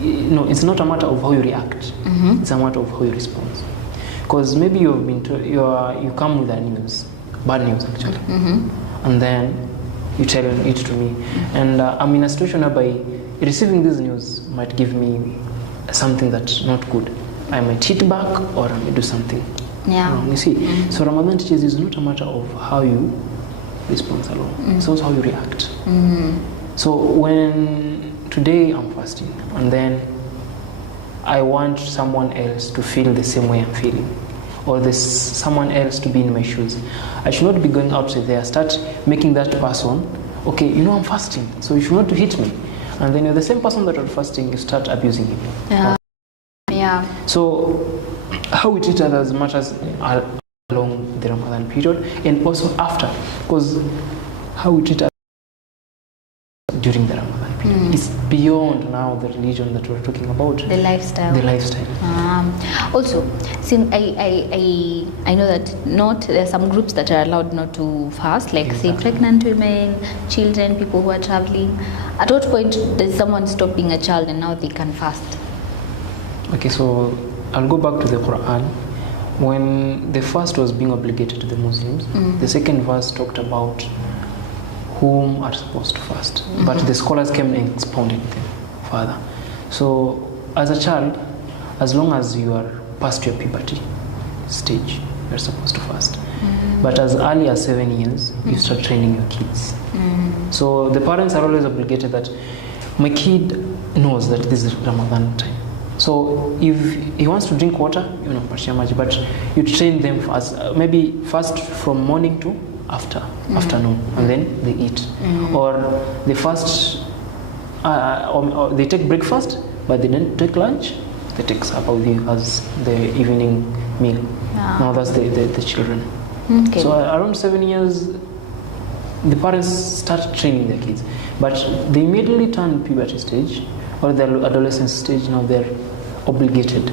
No, it's not a matter of how you react. It's a matter of how you respond. Because maybe you've been you come with a news, bad news actually, and then you tell it to me, and I'm in a situation whereby receiving this news might give me something that's not good. I might hit back, or I may do something wrong. You see, so Ramadan teaches is not a matter of how you respond alone; it's also how you react. So when today I'm fasting, and then I want someone else to feel the same way I'm feeling, or there's someone else to be in my shoes, I should not be going outside there, start making that person, okay, you know I'm fasting, so you should not hit me. And then you're the same person that are fasting, you start abusing him. Yeah. Yeah. So how we treat others matters along the Ramadan period and also after, because how we treat others during the Ramadan period is beyond now the religion that we're talking about. The lifestyle. The lifestyle. Also, since I know that there are some groups that are allowed not to fast, like say pregnant women, children, people who are traveling. At what point does someone stop being a child and now they can fast? Okay, so I'll go back to the Quran. When the fast was being obligated to the Muslims, the second verse talked about whom are supposed to fast. But the scholars came and expounded them further. So as a child, as long as you are past your puberty stage, you're supposed to fast. But as early as 7 years, you start training your kids. So the parents are always obligated that my kid knows that this is Ramadan time. So if he wants to drink water, you know, but you train them fast, maybe fast from morning to afternoon, and then they eat. Or they fast, or they take breakfast, but they don't take lunch. They take supper with you as the evening meal. Now that's the children. Okay. So around 7 years, the parents start training their kids, but they immediately turn puberty stage or the adolescence stage. Now they're obligated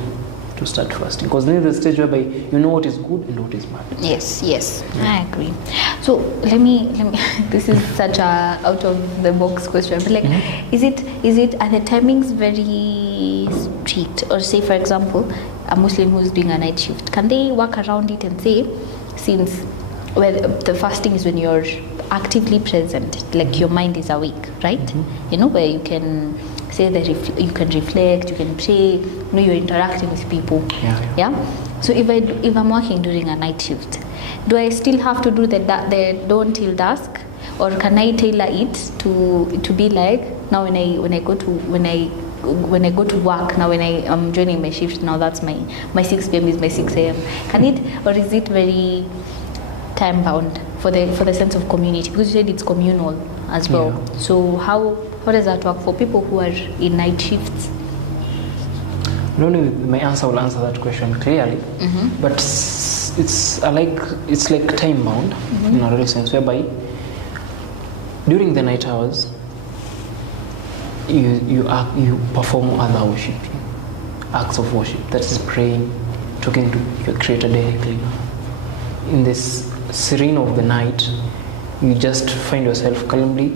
to start fasting, because then the stage whereby you know what is good and what is bad. Yes, I agree. So let me this is such a out of the box question, but like is it are the timings very strict? Or say for example a Muslim who's doing a night shift, can they work around it and say, since where the fasting is when you're actively present, like your mind is awake, right? You know, where you can say that you can reflect, you can pray, you know, you're interacting with people. Yeah. So if I'm working during a night shift, do I still have to do the dawn till dusk, or can I tailor it to be like now when I go to work, now when I am joining my shift, now that's my 6 p.m. is my 6 a.m. Can it, or is it very time bound for the sense of community, because you said it's communal as well? So how does that work for people who are in night shifts? I don't know if my answer will answer that question clearly, but it's like time bound in a real sense, whereby during the night hours you perform other worship, acts of worship, that is praying, talking to your Creator directly. In this serene of the night, you just find yourself calmly,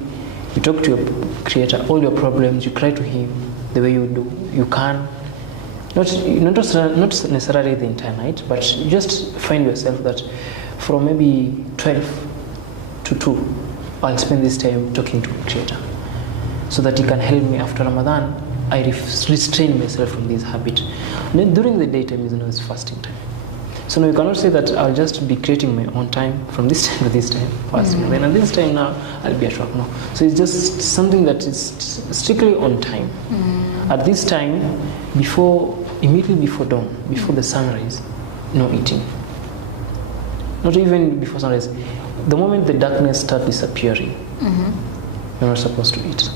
you talk to your Creator, all your problems, you cry to Him the way you can. Not necessarily the entire night, but you just find yourself that from maybe 12 to 2, I'll spend this time talking to Creator, so that He can help me after Ramadan. I restrain myself from this habit. And then during the daytime is it's fasting time. So now you cannot say that I'll just be creating my own time from this time to this time, fasting. Then at this time now, I'll be at work. No. So it's just something that is strictly on time. At this time, immediately before dawn, before the sunrise, no eating. Not even before sunrise. The moment the darkness starts disappearing, you're not supposed to eat.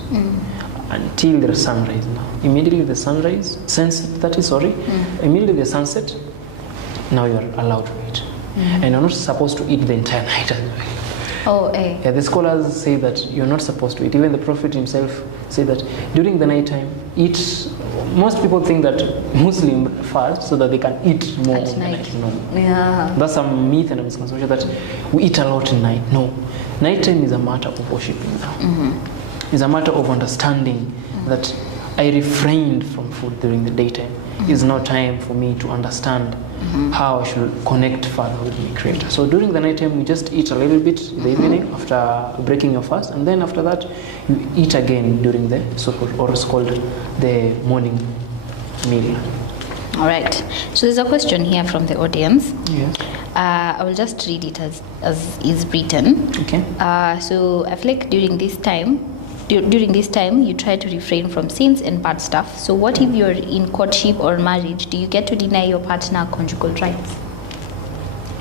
Until the sunrise now. Immediately the immediately the sunset, now you are allowed to eat. And you're not supposed to eat the entire night as well. Yeah, the scholars say that you're not supposed to eat. Even the Prophet himself said that during the night time, eat. Most people think that Muslim fast so that they can eat more at night. No. Yeah. That's a myth and a misconception that we eat a lot at night. No. Nighttime is a matter of worshiping now. It's a matter of understanding that I refrained from food during the daytime. It's now time for me to understand how I should connect further with my Creator. So during the night time, you just eat a little bit in the evening after breaking your fast, and then after that, you eat again during the or it's called the morning meal. All right. So there's a question here from the audience. Yes. I will just read it as is written. Okay. So I feel like during this time, you try to refrain from sins and bad stuff. So what if you're in courtship or marriage? Do you get to deny your partner conjugal rights?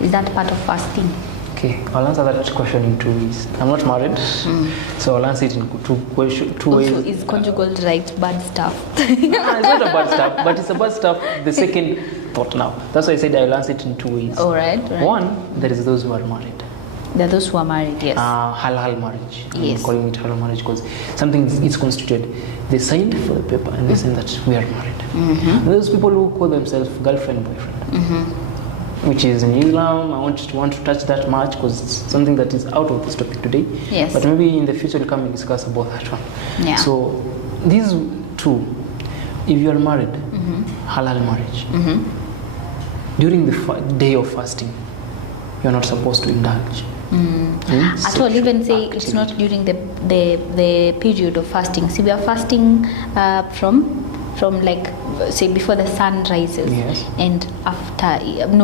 Is that part of fasting? Okay, I'll answer that question in 2 ways. I'm not married, so I'll answer it in two ways. Also, is conjugal right bad stuff? It's not a bad stuff, but it's a bad stuff. The second thought now. That's why I said I'll answer it in 2 ways. All right. One, there is those who are married. There are those who are married, yes. Halal marriage. Yes. I'm calling it halal marriage because something is constituted. They signed for the paper and they say that we are married. And those people who call themselves girlfriend, boyfriend. Which is in Islam. I want to touch that much because it's something that is out of this topic today. Yes. But maybe in the future we'll come and discuss about that one. Yeah. So these two, if you are married, halal marriage, during the day of fasting, you're not supposed to indulge. At all, even say it's not during the period of fasting. See, we are fasting from like say before the sun rises, Yes. and after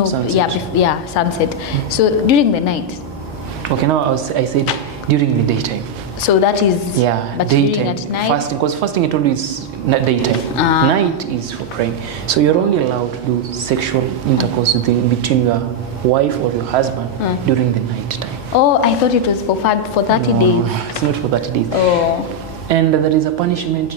Sunset. Sunset. So during the night. Okay, now I said during the daytime. So that is but daytime during at night. fasting, because fasting I told you is daytime. Night is for praying. So you're only allowed to do sexual intercourse between your wife or your husband during the night time. Oh, I thought it was for 30 days. It's not for 30 days. Oh. And there is a punishment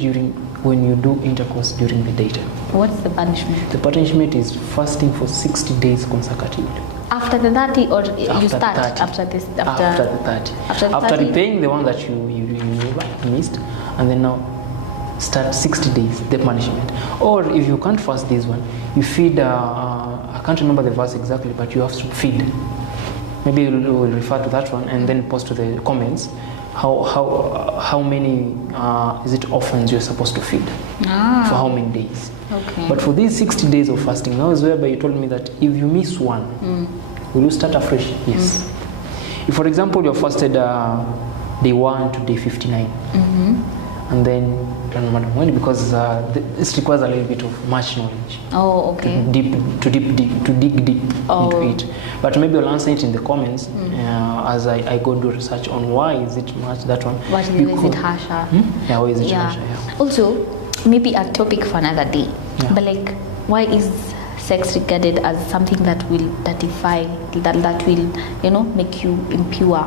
when you do intercourse during the daytime. What's the punishment? The punishment is fasting for 60 days consecutively. After the 30, or you start 30. after this? After the 30. After the After 30? repaying the one that you missed, and then now start 60 days, the punishment. Or if you can't fast this one, you feed, I can't remember the verse exactly, but you have to feed. Maybe we'll refer to that one and then post to the comments how many is it orphans you're supposed to feed for how many days. Okay. But for these 60 days of fasting, now is whereby you told me that if you miss one, will you start afresh? Yes. If, for example, you're fasted day 1 to day 59, and then Ramadan, because this requires a little bit of much knowledge. Oh, okay. To dig deep into it. But maybe I'll answer it in the comments as I go do research on why is it much that one. Is it harsher? Yeah, why is it harsher? Yeah. Also, maybe a topic for another day. Yeah. But like, why is sex regarded as something that will that will make you impure?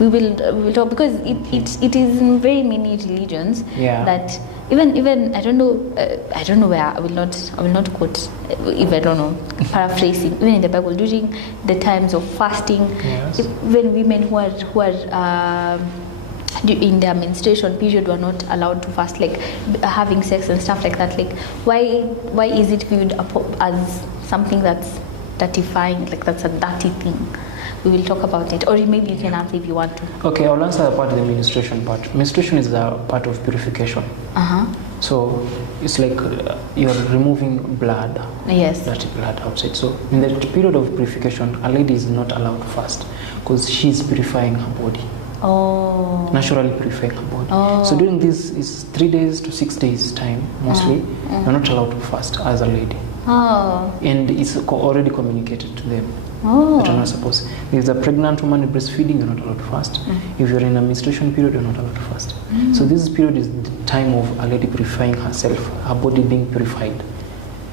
We will talk, because it is in very many religions that even I don't know where, I will not quote, if I don't know, paraphrasing, even in the Bible during the times of fasting, when women who are in their menstruation period were not allowed to fast, like having sex and stuff like that. Like, why is it viewed as something that's dirtifying, like that's a dirty thing? We will talk about it, or maybe you can answer if you want to. Okay, I'll answer the part of the menstruation part. Menstruation is a part of purification. So it's like you're removing blood. Yes. Dirty blood outside. So in the period of purification, a lady is not allowed to fast because she's purifying her body. Oh. Naturally purifying her body. So during this is 3 days to 6 days time mostly, you're not allowed to fast as a lady. And it's already communicated to them that you're not supposed. If there's a pregnant woman breastfeeding, you're not allowed to fast. If you're in a menstruation period, you're not allowed to fast. So this period is the time of a lady purifying herself, her body being purified.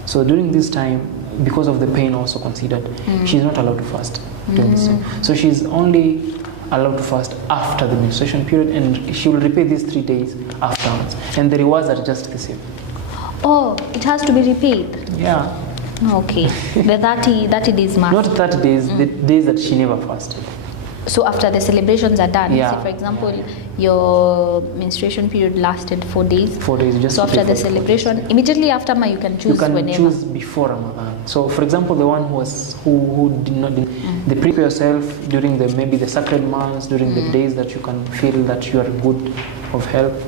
So during this time, because of the pain also considered, she's not allowed to fast during this time. So she's only allowed to fast after the menstruation period, and she will repay these 3 days afterwards, and the rewards are just the same. Oh, it has to be repaid. Yeah. Okay. The 30 days must. Not 30 days, the days that she never fasted. So after the celebrations are done, Yeah. say for example, your menstruation period lasted 4 days. 4 days, just so after the 4 celebration, days. immediately after, you can choose whenever. You can choose before Ramadan. So for example, the one who did not, they prepare yourself during maybe the sacred months, during the days that you can feel that you are good of health.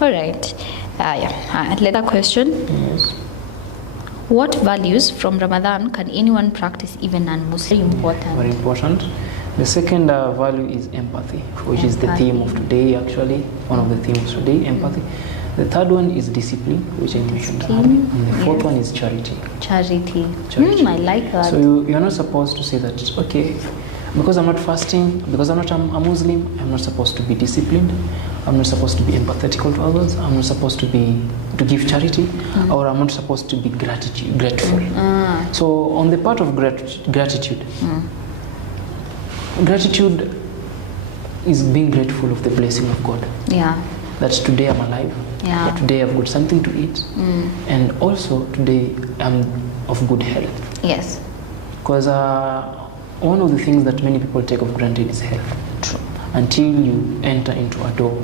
All right. Another question. Yes. What values from Ramadan can anyone practice, even non-Muslim? Important. Very important. The second value is empathy, which is the theme of today, actually. One of the themes today, empathy. The third one is discipline, which I mentioned earlier. And the fourth one is charity. Charity. I like that. So you're not supposed to say that, okay, because I'm not fasting, because I'm not a Muslim, I'm not supposed to be disciplined. I'm not supposed to be empathetic to others. I'm not supposed to give charity, or I'm not supposed to be grateful. So on the part of gratitude, gratitude is being grateful of the blessing of God. Yeah. That today I'm alive. Yeah. That today I've got something to eat, and also today I'm of good health. Yes. Because one of the things that many people take for granted is health. True. Until you enter into a door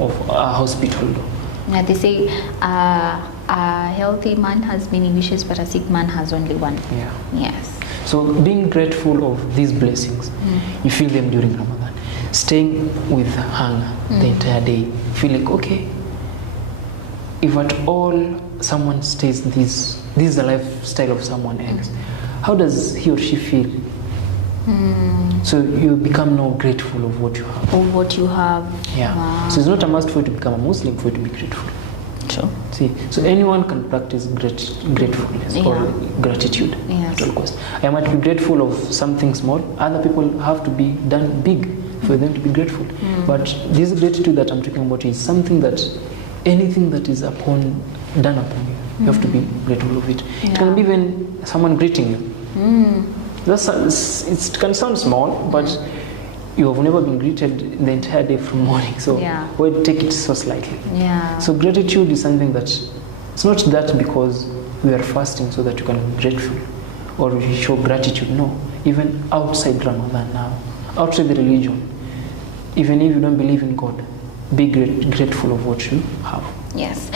of a hospital door. Yeah, they say a healthy man has many wishes, but a sick man has only one. Yeah. Yes. So being grateful of these blessings, you feel them during Ramadan. Staying with hunger the entire day, feel like, okay, if at all someone stays this is the lifestyle of someone else, how does he or she feel? So you become now grateful of what you have. Of what you have. Yeah. Wow. So it's not a must for you to become a Muslim for you to be grateful. True. See, so anyone can practice gratefulness or gratitude at all costs. I might be grateful of something small. Other people have to be done big for them to be grateful. But this gratitude that I'm talking about is something that anything that is done upon you, you have to be grateful of it. Yeah. It can be even someone greeting you. It can sound small, but you have never been greeted the entire day from morning, so why take it so slightly? Yeah. So gratitude is something that it's not that because we are fasting so that you can be grateful or you show gratitude. No, even outside Ramadan now, outside the religion, even if you don't believe in God, be grateful of what you have. Yes.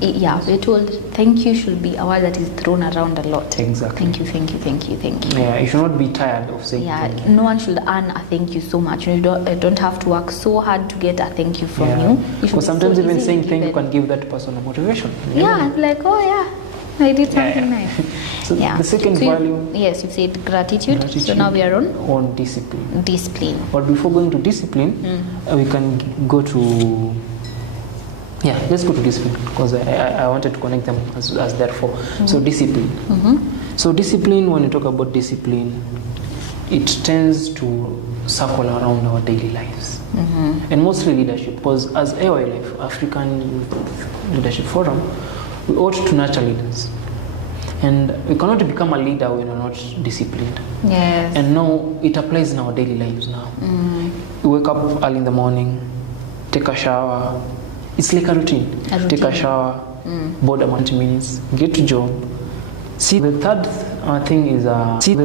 We're told thank you should be a word that is thrown around a lot. Exactly. Thank you, thank you, thank you, thank you. Yeah, you should not be tired of saying thank you. No one should earn a thank you so much. You don't have to work so hard to get a thank you from you. Because sometimes even saying thank you can give that person a motivation. Yeah, like, oh yeah, I did something nice. So the second value. Yes, you said gratitude. So now we are on discipline. Discipline. But before going to discipline, we can go to. Yeah, let's go to discipline because I wanted to connect them as therefore. So discipline. So discipline, when you talk about discipline, it tends to circle around our daily lives. And mostly leadership, because as AOLF, African Youth Leadership Forum, we ought to nurture leaders. And we cannot become a leader when we're not disciplined. Yes. And now it applies in our daily lives now. You wake up early in the morning, take a shower. It's like a routine. Take a shower, board about 20 minutes, get to job. See, the third thing is empathy.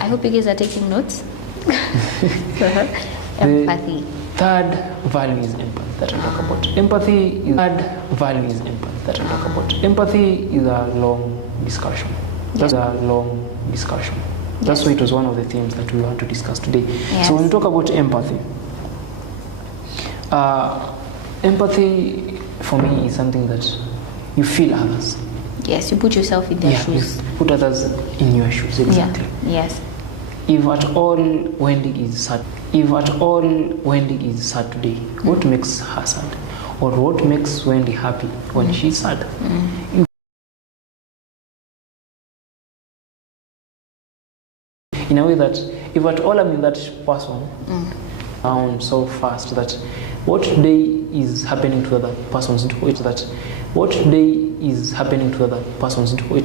I hope you guys are taking notes. Empathy. Third value is empathy that I talk about. Empathy is a long discussion. That's a long discussion. That's why it was one of the themes that we want to discuss today. Yes. So when we talk about empathy, empathy for me is something that you feel others. Yes, you put yourself in their shoes. You put others in your shoes, exactly. Yeah. Yes. If at all Wendy is sad today, what makes her sad? Or what makes Wendy happy when she's sad? In a way that if at all I'm in that person, down so fast that what today is happening to other persons, it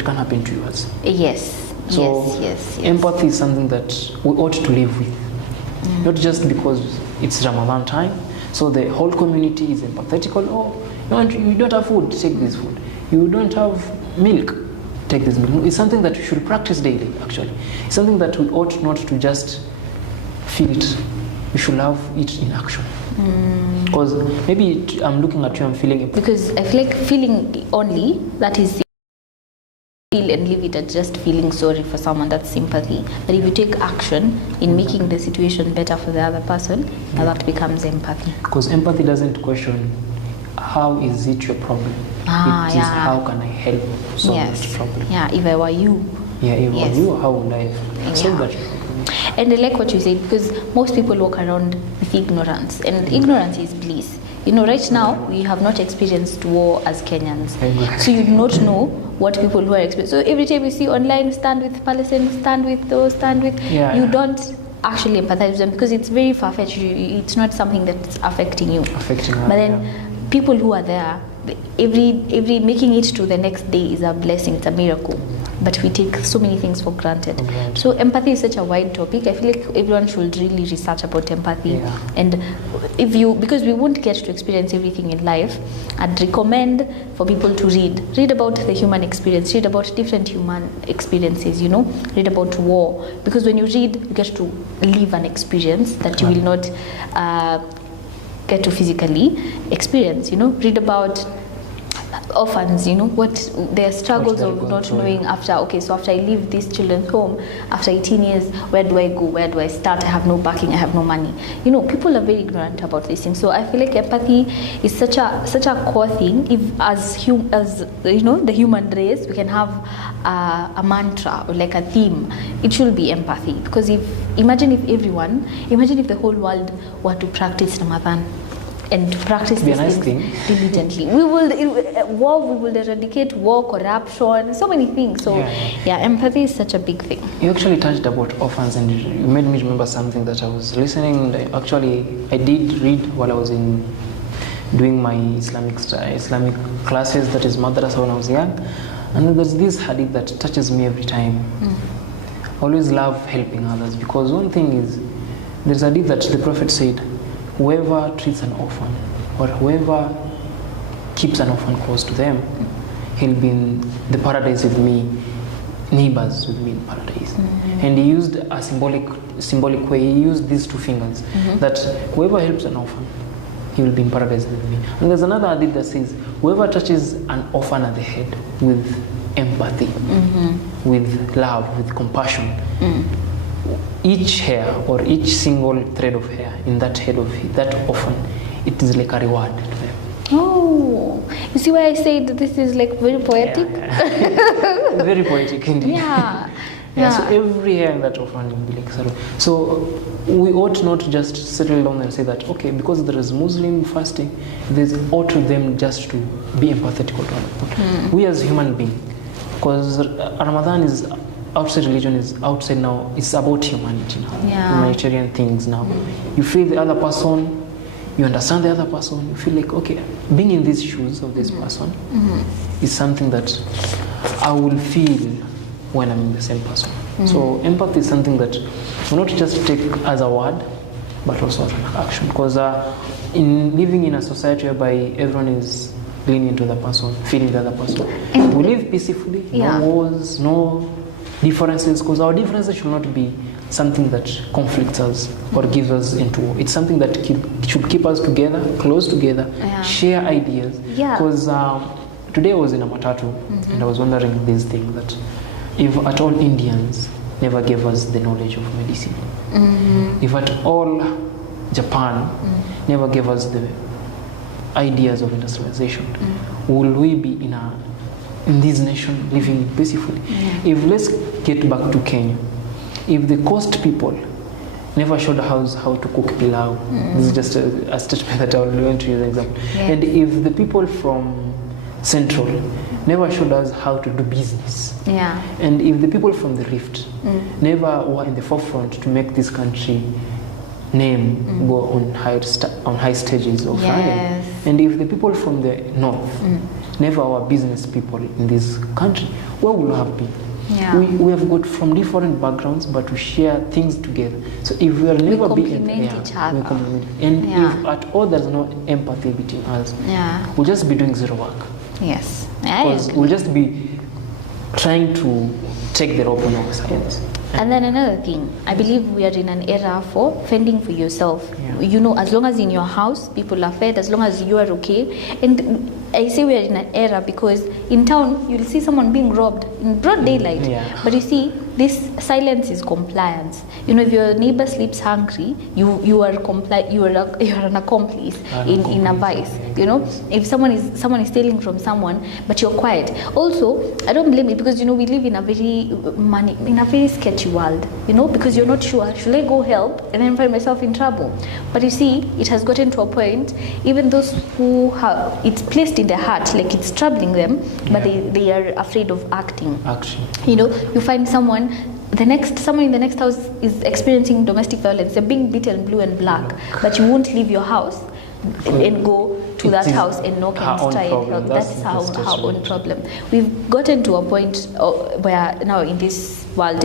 can happen to yours. Yes. So yes. Empathy is something that we ought to live with. Not just because it's Ramadan time, so the whole community is empathetic. You don't have food, take this food. You don't have milk, take this milk. It's something that we should practice daily, actually. It's something that we ought not to just feel it. We should have it in action. Because maybe I'm looking at you, I'm feeling it. Because I feel like feeling only, that is feel and leave it at just feeling sorry for someone, that's sympathy. But if you take action in making the situation better for the other person, now that becomes empathy. Because empathy doesn't question how is it your problem. It is how can I help solve that problem. Yeah, if I were you. Yeah, if I were you, how would I solve that problem? And I like what you said, because most people walk around with ignorance, and ignorance is bliss. You know, right now, we have not experienced war as Kenyans. So you do not know what people who are experiencing. So every time you see online, stand with Palestine, stand with those, you don't actually empathize with them, because it's very far-fetched. It's not something that's affecting you. But then people who are there, every making it to the next day is a blessing, it's a miracle. But we take so many things for granted. So empathy is such a wide topic. I feel like everyone should really research about empathy. And because we won't get to experience everything in life, I'd recommend for people to read about the human experience, read about different human experiences, read about war. Because when you read, you get to live an experience that you will not get to physically experience. Read about orphans, what their struggles of not knowing after I leave these children's home after 18 years, where do I go, where do I start? I have no backing, I have no money. People are very ignorant about these things. So I feel like empathy is such a core thing. If as the human race, we can have a mantra or like a theme, it should be empathy. Because imagine if the whole world were to practice Ramadan and to practice these things diligently. We will eradicate war, corruption, so many things. So empathy is such a big thing. You actually touched about orphans, and you made me remember something that I was listening. Actually, I did read while I was doing my Islamic classes, that is madrasa, when I was young. And there's this hadith that touches me every time. I always love helping others, because one thing is, there's a hadith that the Prophet said, whoever treats an orphan or whoever keeps an orphan close to them, he'll be in the paradise with me, neighbors with me in paradise. And he used a symbolic way. He used these two fingers, that whoever helps an orphan, he will be in paradise with me. And there's another hadith that says, whoever touches an orphan at the head with empathy, with love, with compassion, each hair or each single thread of hair in that head of that orphan, it is like a reward to them. Oh, you see why I said this is like very poetic? Very poetic indeed. So every hair in that orphan will be like sorrow. So we ought not just settle down and say that, okay, because there is Muslim fasting, there's ought to them just to be empathetic to other. We as human beings, because Ramadan is outside religion, is outside now, it's about humanity now, humanitarian things now. You feel the other person, you understand the other person, you feel like, okay, being in these shoes of this person is something that I will feel when I'm in the same person. So empathy is something that we not just take as a word, but also as an action. Because in living in a society whereby everyone is leaning to the person, feeling the other person, we live peacefully, no wars, no differences, because our differences should not be something that conflicts us or gives us into war. It's something that should keep us together, close together, share ideas. Because today I was in a matatu and I was wondering this thing, that if at all Indians never gave us the knowledge of medicine, if at all Japan never gave us the ideas of industrialization, will we be in this nation living peacefully? If let's get back to Kenya, if the coast people never showed us how to cook pilau, this is just a statement that I will going to use an example. And if the people from Central never showed us how to do business, and if the people from the Rift never were in the forefront to make this country name go on high stages of running, and if the people from the North never were business people in this country, where would we have been? We have got from different backgrounds, but we share things together. So if we are never we complement each other. And if at all there's no empathy between us, we'll just be doing zero work. Because we'll just be trying to take the rope on our sides. And then another thing, I believe we are in an era for fending for yourself. As long as in your house people are fed, as long as you are okay. And I say we are in an era because in town you'll see someone being robbed in broad daylight. But you see, this silence is compliance. If your neighbor sleeps hungry, you are an accomplice in a vice. If someone is stealing from someone, but you're quiet. Also, I don't blame it, because we live in a very sketchy world. Because you're not sure, should I go help and then find myself in trouble? But you see, it has gotten to a point, even those who have it's placed in their heart, like it's troubling them, but they are afraid of acting. You find someone someone in the next house is experiencing domestic violence, they're being beaten blue and black, but you won't leave your house and go to that house and knock and try and help. That's her own problem. We've gotten to a point where now in this world,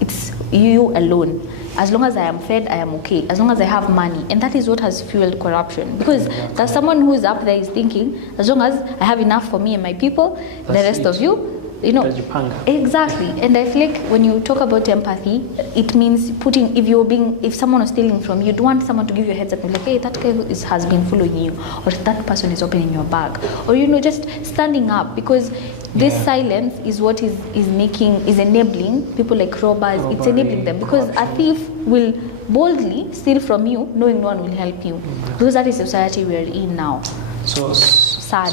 it's you alone. As long as I am fed, I am okay. As long as I have money. And that is what has fueled corruption. Because there's someone who is up there is thinking, as long as I have enough for me and my people, the rest of you, exactly. And I feel like when you talk about empathy, it means if someone is stealing from you, you don't want someone to give you a heads up and like, hey, that guy has been following you, or that person is opening your bag, or just standing up, because this silence is what is enabling people like robbers. It's enabling them, because a thief will boldly steal from you knowing no one will help you, because that is the society we are in now. So sad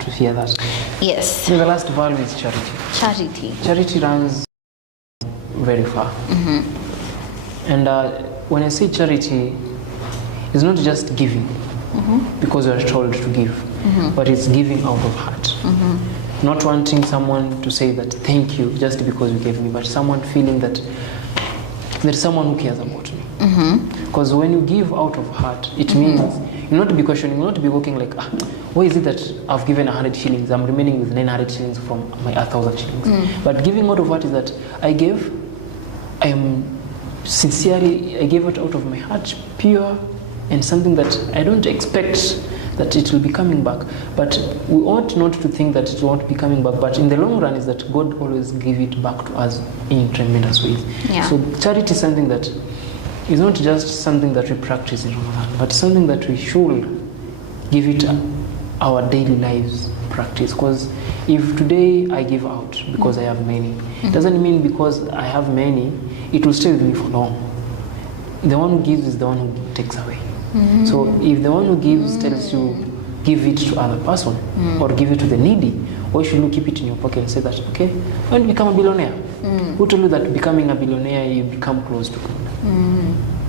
to hear that. Yes. So the last value is charity. Charity runs very far. And when I say charity, it's not just giving because you are told to give, but it's giving out of heart. Not wanting someone to say that thank you just because you gave me, but someone feeling that there's someone who cares about me. Because when you give out of heart, it means you'll not be questioning, you'll not be looking like, why is it that I've given 100 shillings, I'm remaining with 900 shillings from my 1,000 shillings. But giving out of heart is that I gave it out of my heart, pure, and something that I don't expect that it will be coming back. But we ought not to think that it won't be coming back, but in the long run is that God always give it back to us in tremendous ways. So charity is something that is not just something that we practice in Ramadan, but something that we should give it our daily lives practice. Because if today I give out because I have many, it doesn't mean because I have many, it will stay with me for long. The one who gives is the one who takes away. So if the one who gives tells you, give it to other person or give it to the needy, why should you keep it in your pocket and say that, okay, when you become a billionaire, who told you that becoming a billionaire, you become close to God?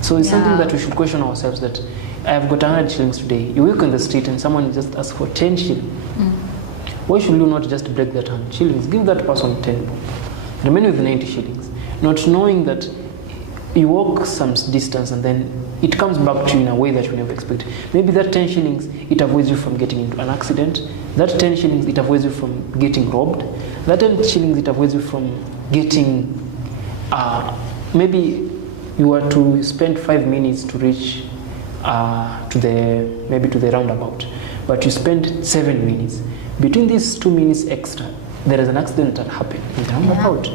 So it's something that we should question ourselves, that I have got 100 shillings today. You walk on the street and someone just asks for 10 shillings. Why should you not just break that 100 shillings? Give that person 10 bob. Remain with 90 shillings. Not knowing that you walk some distance and then it comes back to you in a way that you never expect. Maybe that 10 shillings, it avoids you from getting into an accident. That 10 shillings, it avoids you from getting robbed. That 10 shillings, it avoids you from getting, maybe you were to spend 5 minutes to reach to the roundabout, but you spend 7 minutes. Between these 2 minutes extra, there is an accident that happened in the roundabout.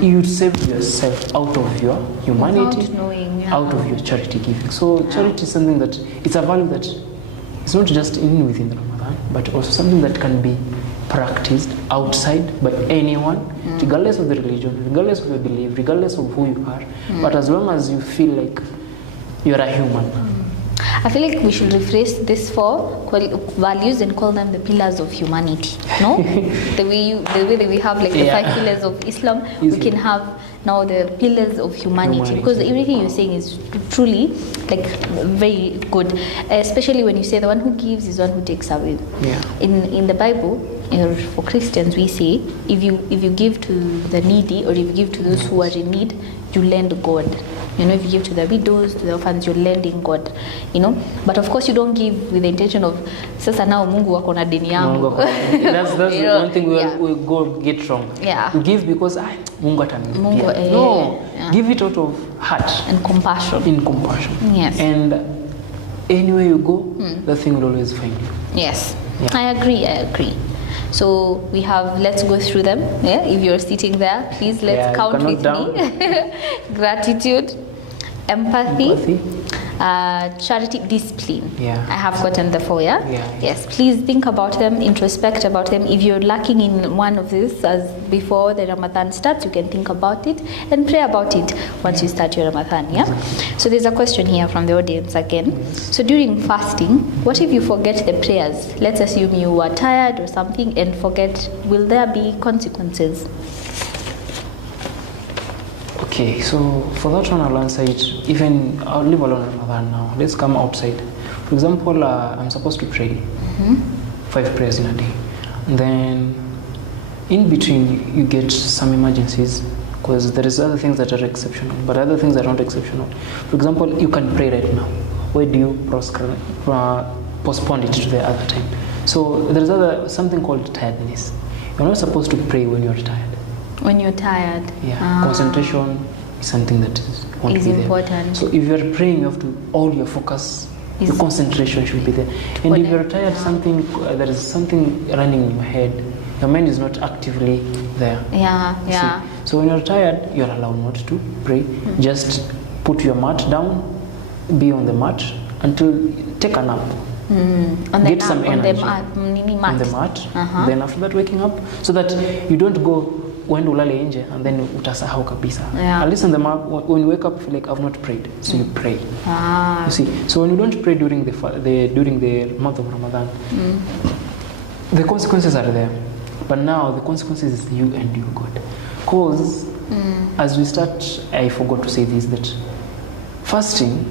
You save yourself out of your humanity, out of your charity giving. So charity is something that, it's a value that is not just within Ramadan, but also something that can be practiced outside by anyone, regardless of the religion, regardless of your belief, regardless of who you are, but as long as you feel like you're a human. I feel like we should rephrase this four values and call them the pillars of humanity. No, the way that we have like the 5 pillars of Islam, we can have now the pillars of humanity, because everything you're saying is truly like very good, especially when you say the one who gives is the one who takes away. In the Bible, for Christians, we say if you give to the needy, or if you give to those who are in need, you lend God. If you give to the widows, to the orphans, you're lending God. But of course you don't give with the intention of sasa now Mungu wako na deni yangu. That's one thing we go get wrong. You give because Mungu atanilipia. No, give it out of heart and compassion. In compassion. Yes. And anywhere you go, that thing will always find you. Yes. I agree. So we have, let's go through them. If you're sitting there, please let's count with me. Gratitude, empathy, charity, discipline. I have gotten the 4. Yes, please think about them, introspect about them. If you're lacking in one of these, as before the Ramadan starts, you can think about it and pray about it once you start your Ramadan. So there's a question here from the audience again. So during fasting, what if you forget the prayers? Let's assume you were tired or something and forget. Will there be consequences? Okay, so for that one I'll answer it. Even I'll leave alone Ramadan now. Let's come outside. For example, I'm supposed to pray 5 prayers in a day. And then in between you get some emergencies, because there is other things that are exceptional, but other things are not exceptional. For example, you can pray right now. Why do you postpone it to the other time? So there is something called tiredness. You're not supposed to pray when you're tired. When you're tired. Yeah. Concentration is something that is important. So if you're praying, you have to all your focus, your concentration should be there. And if you're tired, there is something running in your head. Your mind is not actively there. Yeah. See? So when you're tired, you're allowed not to pray. Just put your mat down, be on the mat until take a nap. Get some energy on the mat. Then after that, waking up, so that you don't go when ulale nje and then utasahau kabisa. At least on the mat, when you wake up, you feel like I've not prayed, so you pray. You see, so when you don't pray during the month of Ramadan, the consequences are there. But now the consequences is you and your God. Because as we start, I forgot to say this, that fasting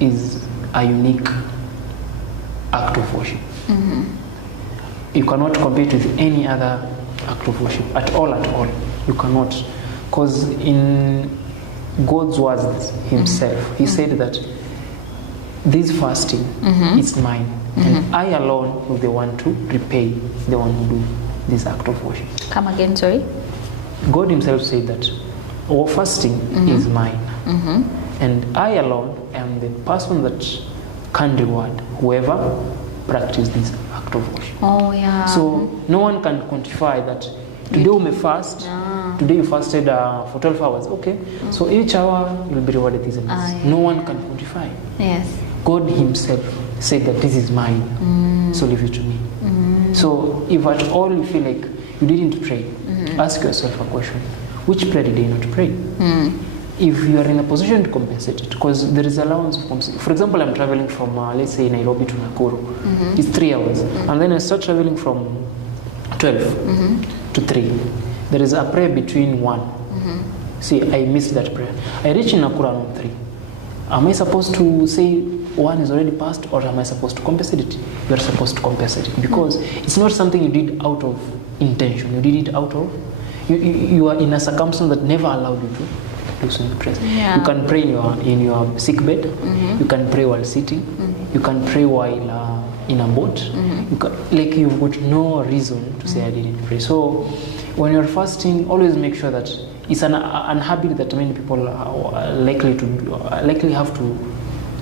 is a unique act of worship. You cannot compete with any other act of worship at all. You cannot. Because in God's words himself, he said that this fasting is mine. And I alone will be the one to repay the one who do this act of worship. Come again, sorry? God himself said that our fasting is mine. And I alone am the person that can reward whoever practices this act of worship. Oh, yeah. So no one can quantify that today we may fast, today you fasted for 12 hours. Okay, so each hour you'll be rewarded this and this. No one can quantify. Yes. God himself said that this is mine, so leave it to me. So if at all you feel like you didn't pray, ask yourself a question: which prayer did you not pray? If you are in a position to compensate it, because there is allowance of compensation. For example, I'm traveling from let's say Nairobi to Nakuru. It's 3 hours, and then I start traveling from 12 to 3. There is a prayer between 1. See, I missed that prayer. I reach in Nakuru around 3. Am I supposed to say 1 is already passed, or am I supposed to compensate it? You are supposed to compensate it, because it's not something you did out of intention. You did it out of you are in a circumstance that never allowed you to do so in the present. You can pray in your sick bed. You can pray while sitting. You can pray while in a boat. You've got no reason to say I didn't pray. So when you're fasting, always make sure that it's an habit that many people are likely have to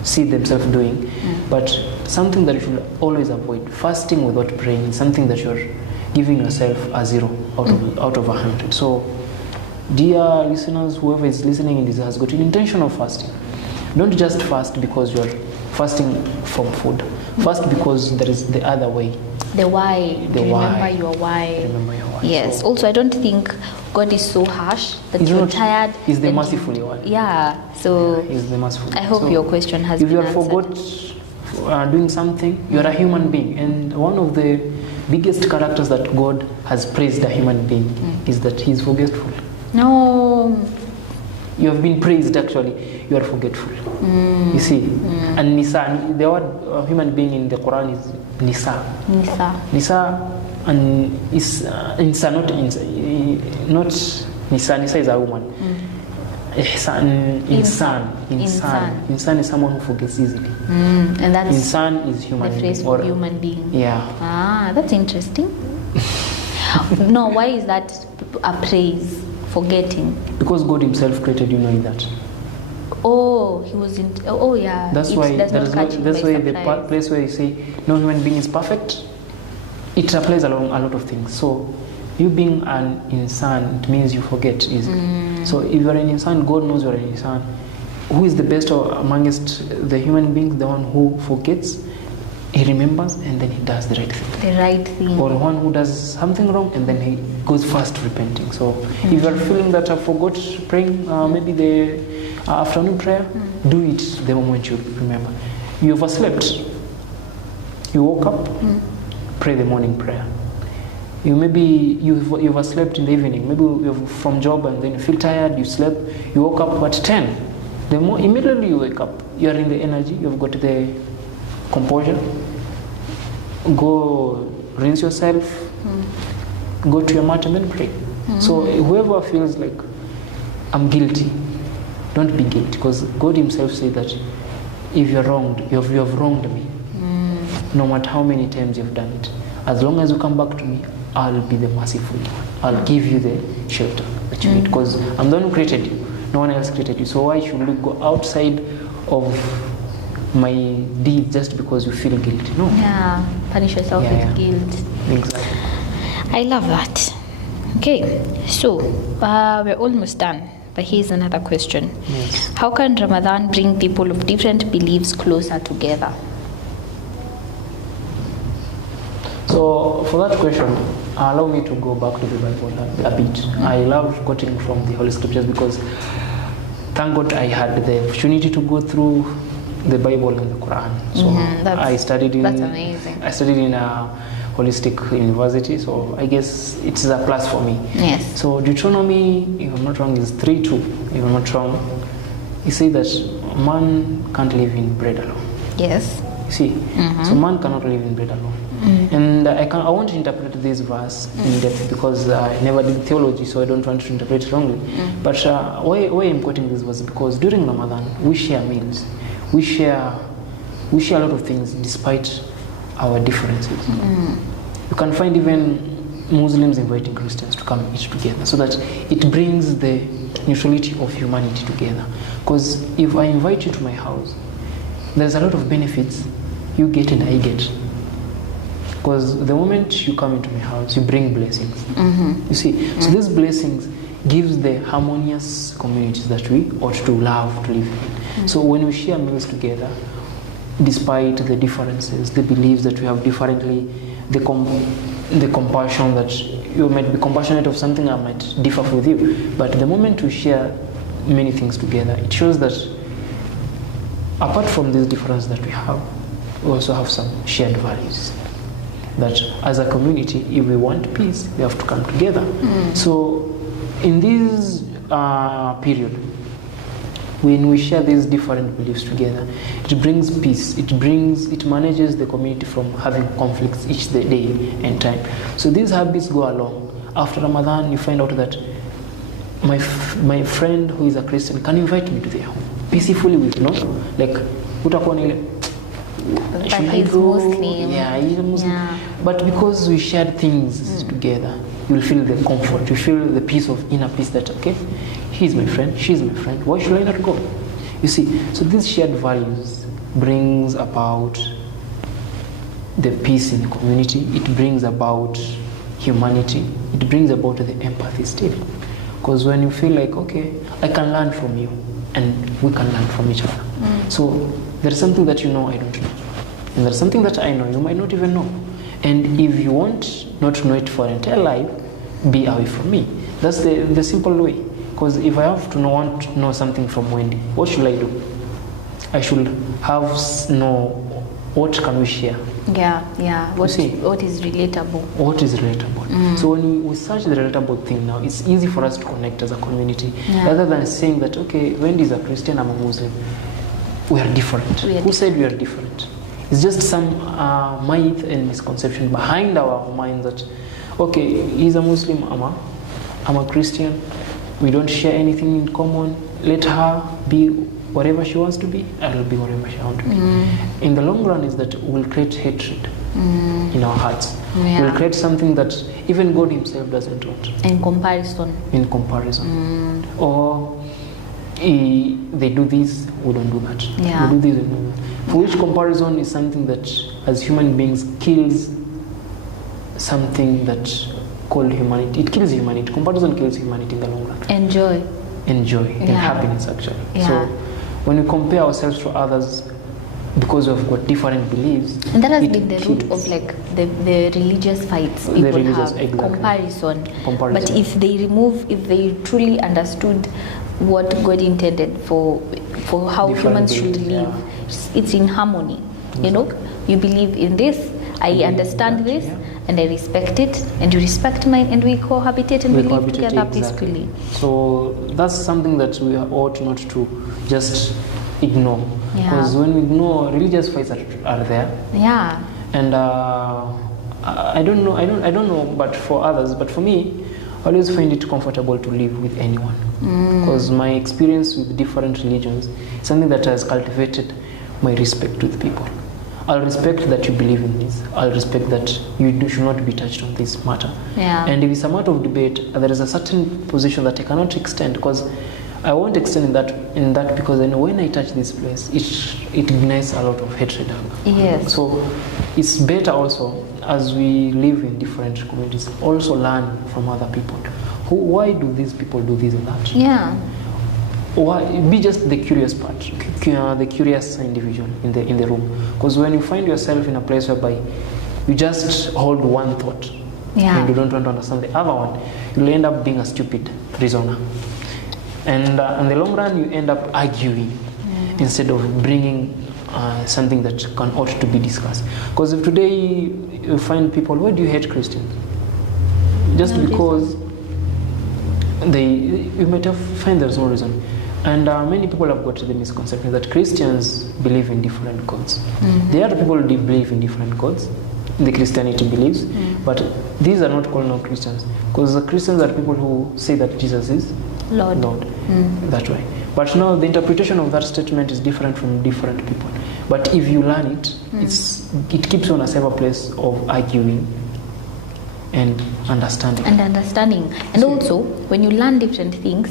see themselves doing, but something that you should always avoid. Fasting without praying is something that you're giving yourself a 0 out of 100. So dear listeners, whoever is listening in this has got an intention of fasting. Don't just fast because you're fasting from food. Fast because there is the other way. The why. Remember your why. Remember your why. Yes. So, also, I don't think God is so harsh that you're tired. He's the merciful one. Yeah. So He's the merciful. I hope your question has been answered. If you forgot doing something, you're a human being, and one of the biggest characters that God has praised a human being is that He's forgetful. No. You have been praised, actually. You are forgetful. You see? And Nisa, the word human being in the Quran is Nisa. Nisa and Nisa, not Nisa. Nisa is a woman. Insan is someone who forgets easily. And that's Insan is human the phrase being. for human being. Yeah. That's interesting. No, why is that a praise? Forgetting. Because God Himself created you knowing that. Oh, He was in. Oh, yeah. That's why. That's why the place where you say no human being is perfect, it applies along a lot of things. So, you being an insan, it means you forget easily. So, if you are an insan, God knows you are an insan. Who is the best amongst the human beings? The one who forgets. He remembers and then he does the right thing. The right thing. Or one who does something wrong and then he goes fast repenting. So if you are feeling that I forgot praying maybe the afternoon prayer, do it the moment you remember. You overslept. You woke up, pray the morning prayer. You overslept in the evening. Maybe you're from job and then you feel tired, you slept, you woke up at 10. Immediately you wake up, you are in the energy, you've got the composure. Go rinse yourself, go to your mat and then pray. So whoever feels like I'm guilty. Don't be guilty, because God himself said that if you're wronged, you have wronged me. No matter how many times you've done it, as long as you come back to me, I'll be the merciful one. I'll give you the shelter that you need, because I'm the one who created you. No one else created you. So why should you go outside of my deed just because you feel guilty? No. Yeah, punish yourself with guilt. Exactly. I love that. Okay, so we're almost done. But here's another question. Yes. How can Ramadan bring people of different beliefs closer together? So for that question, allow me to go back to the Bible a bit. I love quoting from the Holy Scriptures because thank God I had the opportunity to go through the Bible and the Quran. So I studied in. That's amazing. I studied in a holistic university, so I guess it's a plus for me. Yes. So Deuteronomy, if I'm not wrong, is 3:2. If I'm not wrong, it says that man can't live in bread alone. Yes. See, so man cannot live in bread alone. And I want to interpret this verse in depth because I never did theology, so I don't want to interpret it wrongly. But why I'm quoting this was because during Ramadan we share meals, we share a lot of things despite our differences. You can find even Muslims inviting Christians to come eat together, so that it brings the neutrality of humanity together. Because if I invite you to my house, there's a lot of benefits you get and I get. Because the moment you come into my house, you bring blessings. You see, so these blessings gives the harmonious communities that we ought to love to live in. So when we share meals together, despite the differences, the beliefs that we have differently, the compassion that you might be compassionate of something I might differ with you, but the moment we share many things together, it shows that apart from these differences that we have, we also have some shared values. That as a community, if we want peace, we have to come together. So in this period, when we share these different beliefs together, it brings peace. It manages the community from having conflicts each day and time. So these habits go along. After Ramadan, you find out that my friend who is a Christian can invite me to their home peacefully with like utakuwa ile. But he's Muslim. Yeah, he's a Muslim. Yeah. But because we shared things together, you'll feel the comfort, you feel the peace of inner peace that, okay, he's my friend, she's my friend, why should I not go? You see, so these shared values brings about the peace in the community, it brings about humanity, it brings about the empathy still. Because when you feel like, okay, I can learn from you, and we can learn from each other. So there's something that you know I don't know. And there's something that I know you might not even know. And if you want not to know it for an entire life, be away from me. That's the simple way. Because if I have to want to know something from Wendy, what should I do? I should know what can we share. Yeah. What is relatable? What is relatable? So when we search the relatable thing now, it's easy for us to connect as a community. Rather than saying that, okay, Wendy is a Christian, I'm a Muslim. We are different. Who said we are different? It's just some myth and misconception behind our mind that, okay, he's a Muslim, I'm a Christian. We don't share anything in common. Let her be whatever she wants to be, I'll be whatever she wants to be. In the long run is that we'll create hatred in our hearts. We'll create something that even God himself doesn't want. In comparison. Or they do this, we don't do that. We do this and do that. For which comparison is something that as human beings kills something that called humanity. It kills humanity. Comparison kills humanity in the long run. Enjoy and happiness actually. So when we compare ourselves to others because we've got different beliefs, and that has been the root of like the religious fights people have. Exactly. Comparison. But if they truly understood what God intended for how humans should live, it's in harmony. You know, you believe in this, I understand this, and I respect it, and you respect mine, and we cohabitate and we live together peacefully. So that's something that we ought not to just ignore. Because when we ignore, religious fights are there. And I don't know, but for others, but for me, I always find it comfortable to live with anyone, because my experience with different religions is something that has cultivated my respect to the people. I'll respect that you believe in this. I'll respect that should not be touched on this matter. Yeah. And if it's a matter of debate, there is a certain position that I cannot extend, because I won't extend in that because then when I touch this place, it ignites a lot of hatred. Yes. So it's better also, as we live in different communities, also learn from other people. Why do these people do this and that? Yeah. Why be just the curious part, the curious individual in the room? Because when you find yourself in a place whereby you just hold one thought, and you don't want to understand the other one, you'll end up being a stupid reasoner. And in the long run, you end up arguing instead of bringing something that ought to be discussed. Because if today you find people, why do you hate Christians? Just because you might find there's no reason. And many people have got the misconception that Christians believe in different gods. The other people believe in different gods, the Christianity believes, but these are not called non-Christians, because the Christians are people who say that Jesus is Lord. That way. But now the interpretation of that statement is different from different people. But if you learn it, it keeps you on a safer place of arguing and understanding. And also, when you learn different things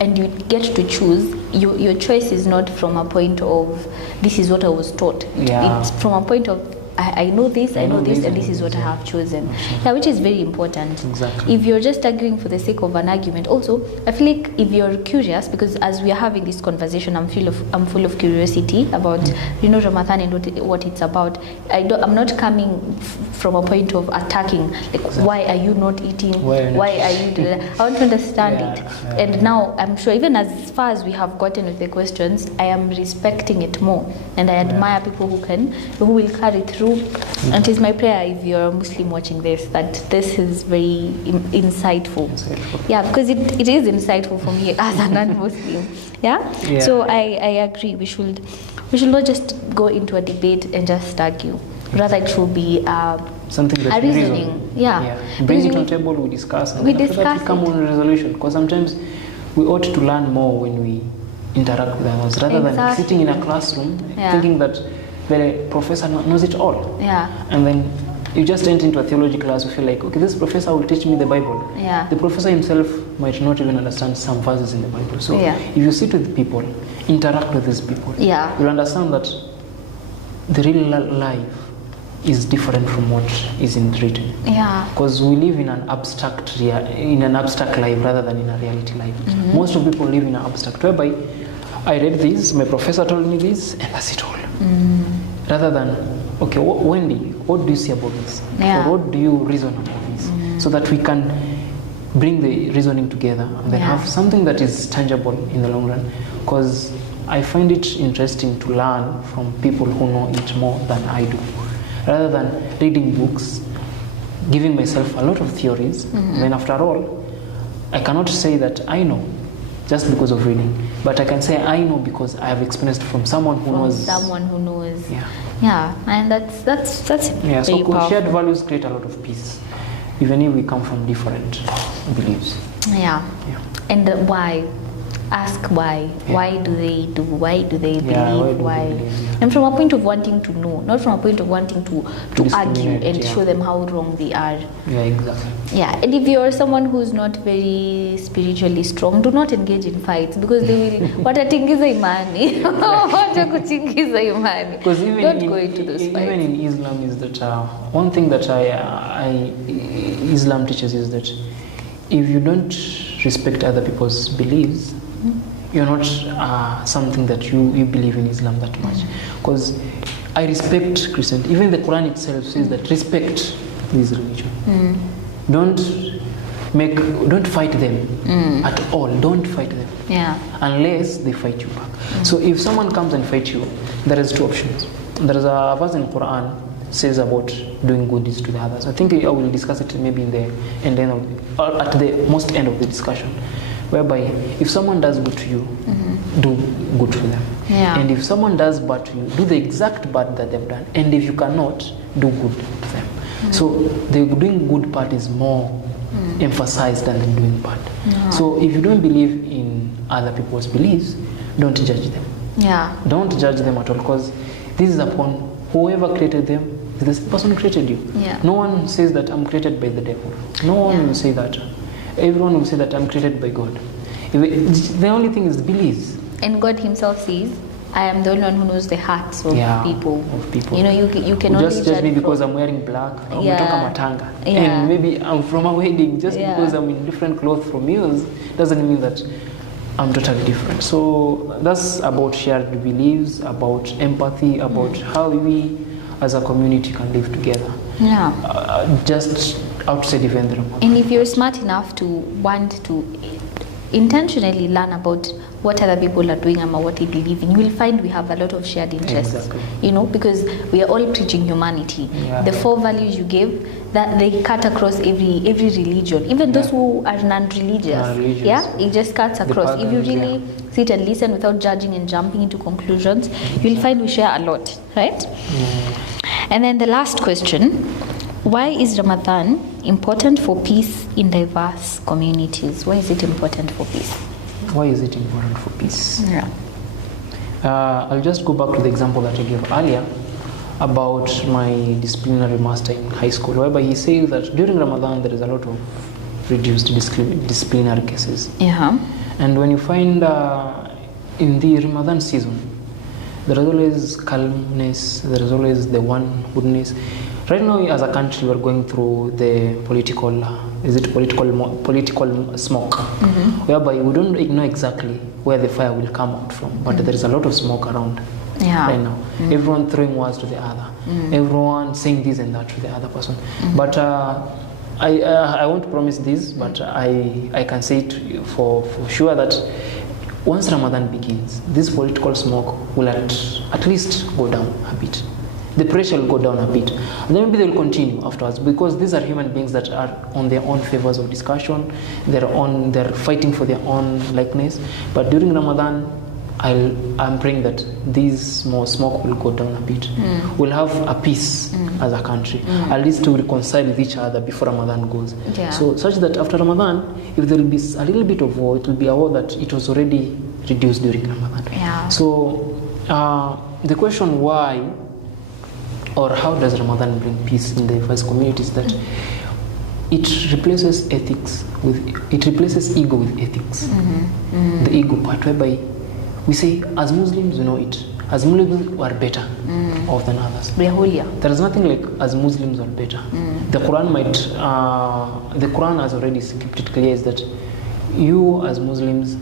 and you get to choose, your choice is not from a point of this is what I was taught. It's from a point of I know this, I know this, and this is what I have chosen. Yeah, which is very important. Exactly. If you're just arguing for the sake of an argument, also, I feel like if you're curious, because as we are having this conversation, I'm full of curiosity about, Ramadan and what it's about. I'm not coming from a point of attacking, like, why are you not eating? Why are you doing that? I want to understand it. And now, I'm sure, even as far as we have gotten with the questions, I am respecting it more. And I admire people who will carry through. And it's my prayer, if you're a Muslim watching this, that this is very insightful. Yeah, because it is insightful for me as a non-Muslim. Yeah? So I agree. We should not just go into a debate and just argue. Rather, it should be something that a reasoning. Bring it on the table, we discuss. And after that we come on a resolution. Because sometimes we ought to learn more when we interact with others, rather than sitting in a classroom thinking that the professor knows it all. And then you just enter into a theology class, you feel like, okay, this professor will teach me the Bible. The professor himself might not even understand some verses in the Bible. So if you sit with people, interact with these people, you'll understand that the real life is different from what is in written. Because we live in an abstract life rather than in a reality life. Most of people live in an abstract, whereby I read this, my professor told me this, and that's it all. Rather than, okay, Wendy, what do you see about this? Or what do you reason about this? So that we can bring the reasoning together and then have something that is tangible in the long run. Because I find it interesting to learn from people who know it more than I do. Rather than reading books, giving myself a lot of theories, then after all, I cannot say that I know just because of reading, but I can say I know because I have experienced from someone who knows. And that's very so powerful. Shared values create a lot of peace, even if we come from different beliefs. And why? Ask why. Why do they do? Why do they believe? Why? And from a point of wanting to know, not from a point of wanting to argue and show them how wrong they are. And if you're someone who's not very spiritually strong, do not engage in fights, because they will watatingiza imani. Watakuchingiza imani. Because don't go into those fights. Even in Islam is that one thing that Islam teaches is that if you don't respect other people's beliefs, you're not something that you believe in Islam that much. Because I respect Christianity. Even the Quran itself says that respect this religion. Don't fight them at all. Don't fight them unless they fight you back. So if someone comes and fights you, there is two options. There is a verse in the Quran says about doing good deeds to the others. I think I will discuss it maybe at the most end of the discussion, whereby if someone does good to you, do good to them. And if someone does bad to you, do the exact bad that they've done. And if you cannot, do good to them. So the doing good part is more emphasized than them doing bad. So if you don't believe in other people's beliefs, don't judge them. Yeah. Don't judge them at all, because this is upon whoever created them. This person created you. Yeah. No one says that I'm created by the devil. No one will say that. Everyone will say that I'm created by God. The only thing is beliefs. And God himself says, I am the only one who knows the hearts of people. You know, you can only just judge me because I'm wearing black. Or matanga. Yeah. And maybe I'm from a wedding. Just because I'm in different clothes from yours doesn't mean that I'm totally different. So that's about shared beliefs, about empathy, about how we as a community can live together. Yeah. Just outside even the Ramadan. And if you're smart enough to want to intentionally learn about what other people are doing and what they believe in, you will find we have a lot of shared interests. Exactly. You know, because we are all preaching humanity. Yeah. The 4 values you gave, that they cut across every religion, even those who are non-religious. Yeah, it just cuts across. If you really sit and listen without judging and jumping into conclusions, you'll find we share a lot, right? And then the last question: why is Ramadan important for peace in diverse communities? Why is it important for peace? Why is it important for peace? Yeah. I'll just go back to the example that I gave earlier about my disciplinary master in high school, whereby he says that during Ramadan there is a lot of reduced disciplinary cases. Yeah. And when you find in the Ramadan season, there is always calmness, there is always the one goodness. Right now, as a country, we're going through the political smoke, whereby we don't know exactly where the fire will come out from, but there is a lot of smoke around right now. Everyone throwing words to the other, everyone saying this and that to the other person. But I won't promise this, but I can say it for sure that once Ramadan begins, this political smoke will at least go down a bit. The pressure will go down a bit. And then maybe they will continue afterwards, because these are human beings that are on their own favors of discussion. They're fighting for their own likeness. But during Ramadan, I'm praying that this more smoke will go down a bit. We'll have a peace as a country, at least to reconcile with each other before Ramadan goes. Yeah. So such that after Ramadan, if there will be a little bit of war, it will be a war that it was already reduced during Ramadan. Yeah. So the question why or how does Ramadan bring peace in the diverse communities, that it replaces ego with ethics. The ego part, whereby we say, as Muslims, we know it. As Muslims, we are better off than others. There is nothing like as Muslims are better. The Quran has already kept it clear, is that you as Muslims,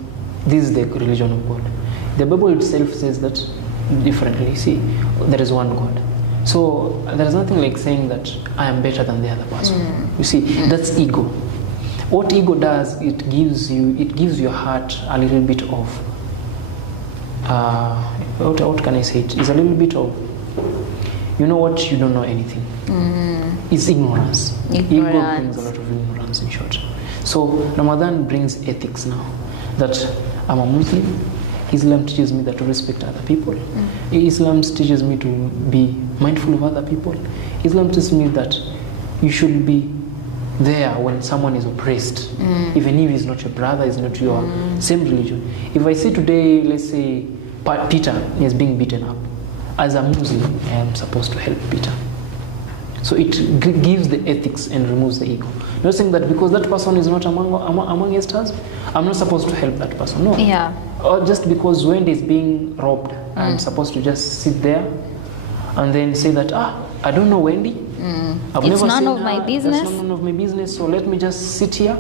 this is the religion of God. The Bible itself says that differently. See, there is one God. So there is nothing like saying that I am better than the other person. You see, that's ego. What ego does, it gives your heart a little bit of what can I say? It's a little bit of, you know what, you don't know anything. It's ignorance. Ego brings a lot of ignorance, in short. So Ramadan brings ethics now. That I'm a Muslim. Islam teaches me that to respect other people. Islam teaches me to be mindful of other people. Islam teaches me that you should be there when someone is oppressed, even if he's not your brother, he's not your same religion. If I see today, let's say, Peter is being beaten up, as a Muslim, I am supposed to help Peter. So it gives the ethics and removes the ego. Not saying that because that person is not amongst us, I'm not supposed to help that person. No. Yeah. Or just because Wendy is being robbed, I'm supposed to just sit there and then say that, I don't know Wendy. I've It's never none seen of her. my business. That's none of my business. So let me just sit here,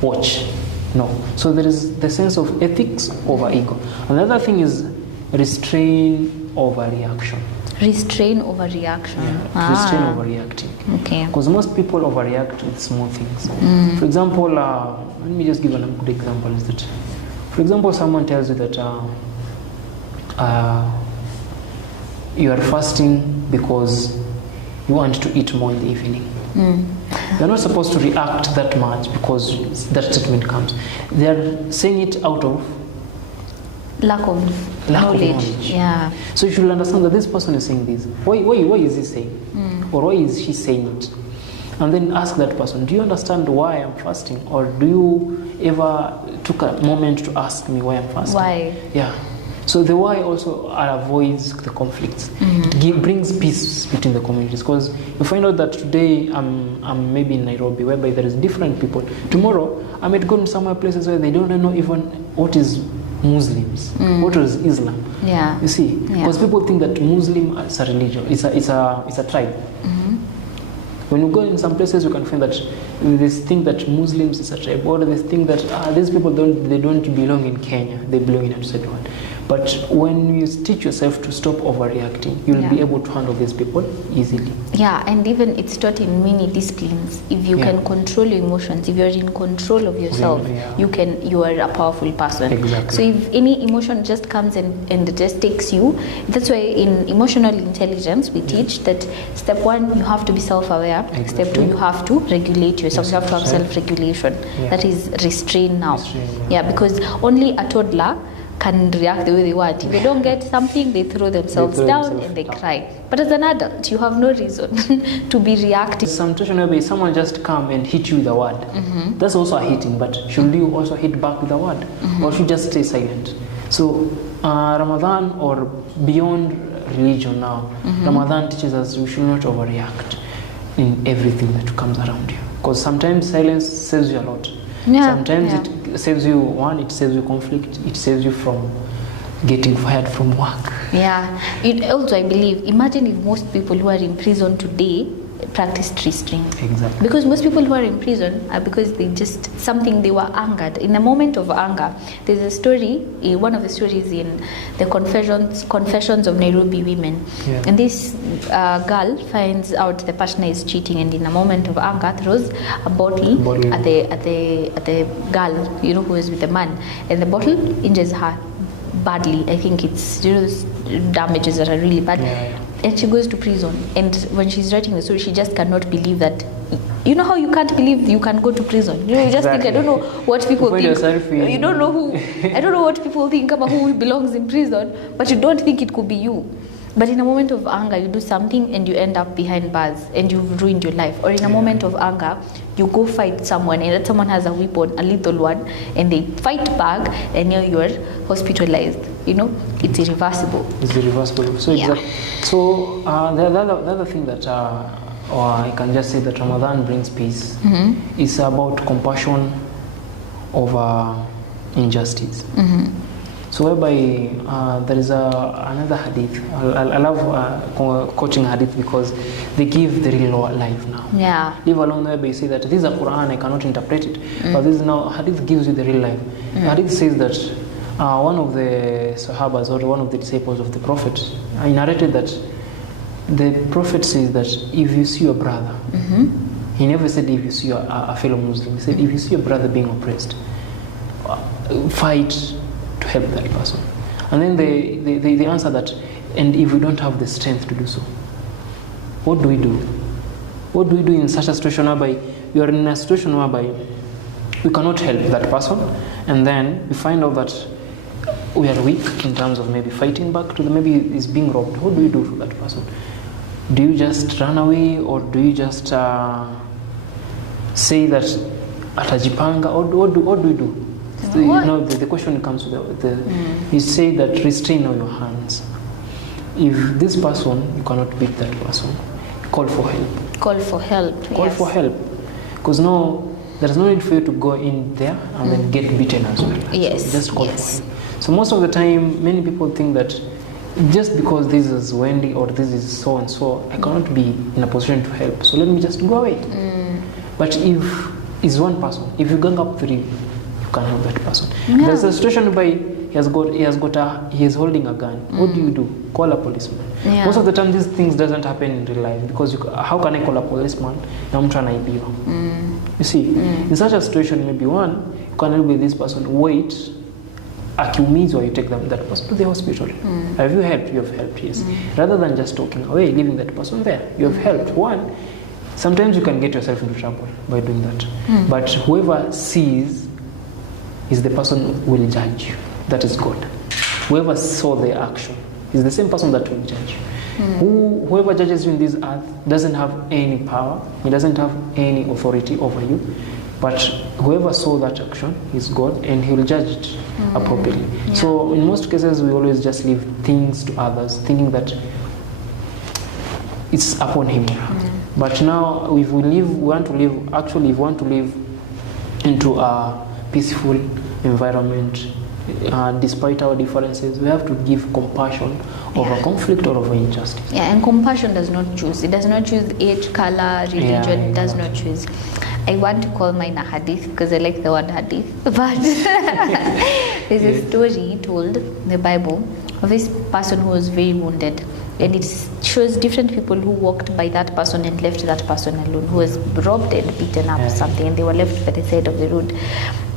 watch. No. So there is the sense of ethics over ego. Another thing is restrain over reaction. Restrain over reaction. Restrain over reacting. Okay. Because most people overreact with small things. For example, let me just give a good example. Is that, for example, someone tells you that you are fasting because you want to eat more in the evening. You're not supposed to react that much because that statement comes. They are saying it out of lack of knowledge. Yeah. So you should understand that this person is saying this. Why is he saying? Or why is she saying it? And then ask that person, do you understand why I'm fasting? Or do you ever took a moment to ask me why I'm fasting? Why? Yeah. So the why also avoids the conflicts. Brings peace between the communities. Because you find out that today I'm maybe in Nairobi, whereby there is different people. Tomorrow I might go to somewhere places where they don't know even what is Muslims, what is Islam. Yeah. You see, because people think that Muslim is a religion, it's a tribe. When you go in some places, you can find that they think that Muslims is a tribe, or they think that these people don't belong in Kenya, they belong in outside one. But when you teach yourself to stop overreacting, you'll be able to handle these people easily. Yeah, and even it's taught in many disciplines. If you can control your emotions, if you're in control of yourself, you are a powerful person. Exactly. So if any emotion just comes and just takes you, that's why in emotional intelligence we teach that step 1, you have to be self-aware. Exactly. Step 2, you have to regulate yourself. You have to have self-regulation. That is restrain now. Because only a toddler can react the way they want. If they don't get something, they throw themselves down and they cry. But as an adult, you have no reason to be reacting. Some situation where someone just come and hit you with a word. That's also a hitting, but should you also hit back with a word? Or should you just stay silent? So Ramadan, or beyond religion now, Ramadan teaches us we should not overreact in everything that comes around you. Because sometimes silence saves you a lot. Sometimes it saves you it saves you conflict, it saves you from getting fired from work. Also, I believe, imagine if most people who are in prison today practiced restraint. Exactly. Because most people who are in prison are because they they were angered. In a moment of anger, there's a story, one of the stories in the Confessions of Nairobi Women. And this girl finds out the partner is cheating, and in a moment of anger throws a bottle at the girl, who is with the man, and the bottle injures her badly. I think it's damages that are really bad. And she goes to prison, and when she's writing the story, she just cannot believe that. You know how you can't believe you can go to prison? You just think, I don't know what people think. You don't know who. I don't know what people think about who belongs in prison, but you don't think it could be you. But in a moment of anger, you do something and you end up behind bars and you've ruined your life. Or in a moment of anger, you go fight someone and that someone has a weapon, a lethal one, and they fight back and you're hospitalized. It's irreversible. It's irreversible. So So the other thing that, or I can just say that Ramadan brings peace, is about compassion over injustice. So whereby there is another hadith. I love quoting hadith because they give the real life now. Leave alone whereby you say that this is a Quran, I cannot interpret it. But this is now hadith gives you the real life. Hadith says that one of the Sahabas or one of the disciples of the Prophet, I narrated that the Prophet says that if you see your brother, he never said if you see a fellow Muslim, he said if you see your brother being oppressed, fight to help that person. And then they answer that, and if we don't have the strength to do so, what do we do? What do we do in such a situation whereby you are in a situation whereby we cannot help that person, and then we find out that we are weak in terms of maybe fighting back to maybe is being robbed. What do you do for that person? Do you just run away, or do you just say that atajipanga, or what do you do? The question comes to you say that restrain all your hands. If this person, you cannot beat that person, call for help. Call for help. Call for help. Because there is no need for you to go in there and then get beaten as well. Yes. So just call for help. So most of the time, many people think that just because this is Wendy or this is so and so, I cannot be in a position to help. So let me just go away. But if it's one person, if you gang up 3, you can help that person. There's a situation where he is holding a gun. What do? Call a policeman. Most of the time, these things doesn't happen in real life because how can I call a policeman? Now I'm trying to IB. You see, in such a situation, maybe one, you can help with this person. Wait, akiumizwa, you take that person to the hospital. Have you helped? You have helped, yes. Rather than just talking away, leaving that person there, you have helped. One, sometimes you can get yourself into trouble by doing that. But whoever sees is the person who will judge you. That is God. Whoever saw the action is the same person that will judge you. Whoever judges you in this earth doesn't have any power, he doesn't have any authority over you, but whoever saw that action is God, and he will judge it appropriately. Yeah. So in most cases we always just leave things to others, thinking that it's upon him. But now if we want to live into a peaceful environment, despite our differences, we have to give compassion over conflict or over injustice. Yeah, and compassion does not choose. It does not choose age, color, religion. It does not choose. I want to call mine a hadith because I like the word hadith. But there's a story told in the Bible of this person who was very wounded. And it shows different people who walked by that person and left that person alone, who was robbed and beaten up or something, and they were left by the side of the road.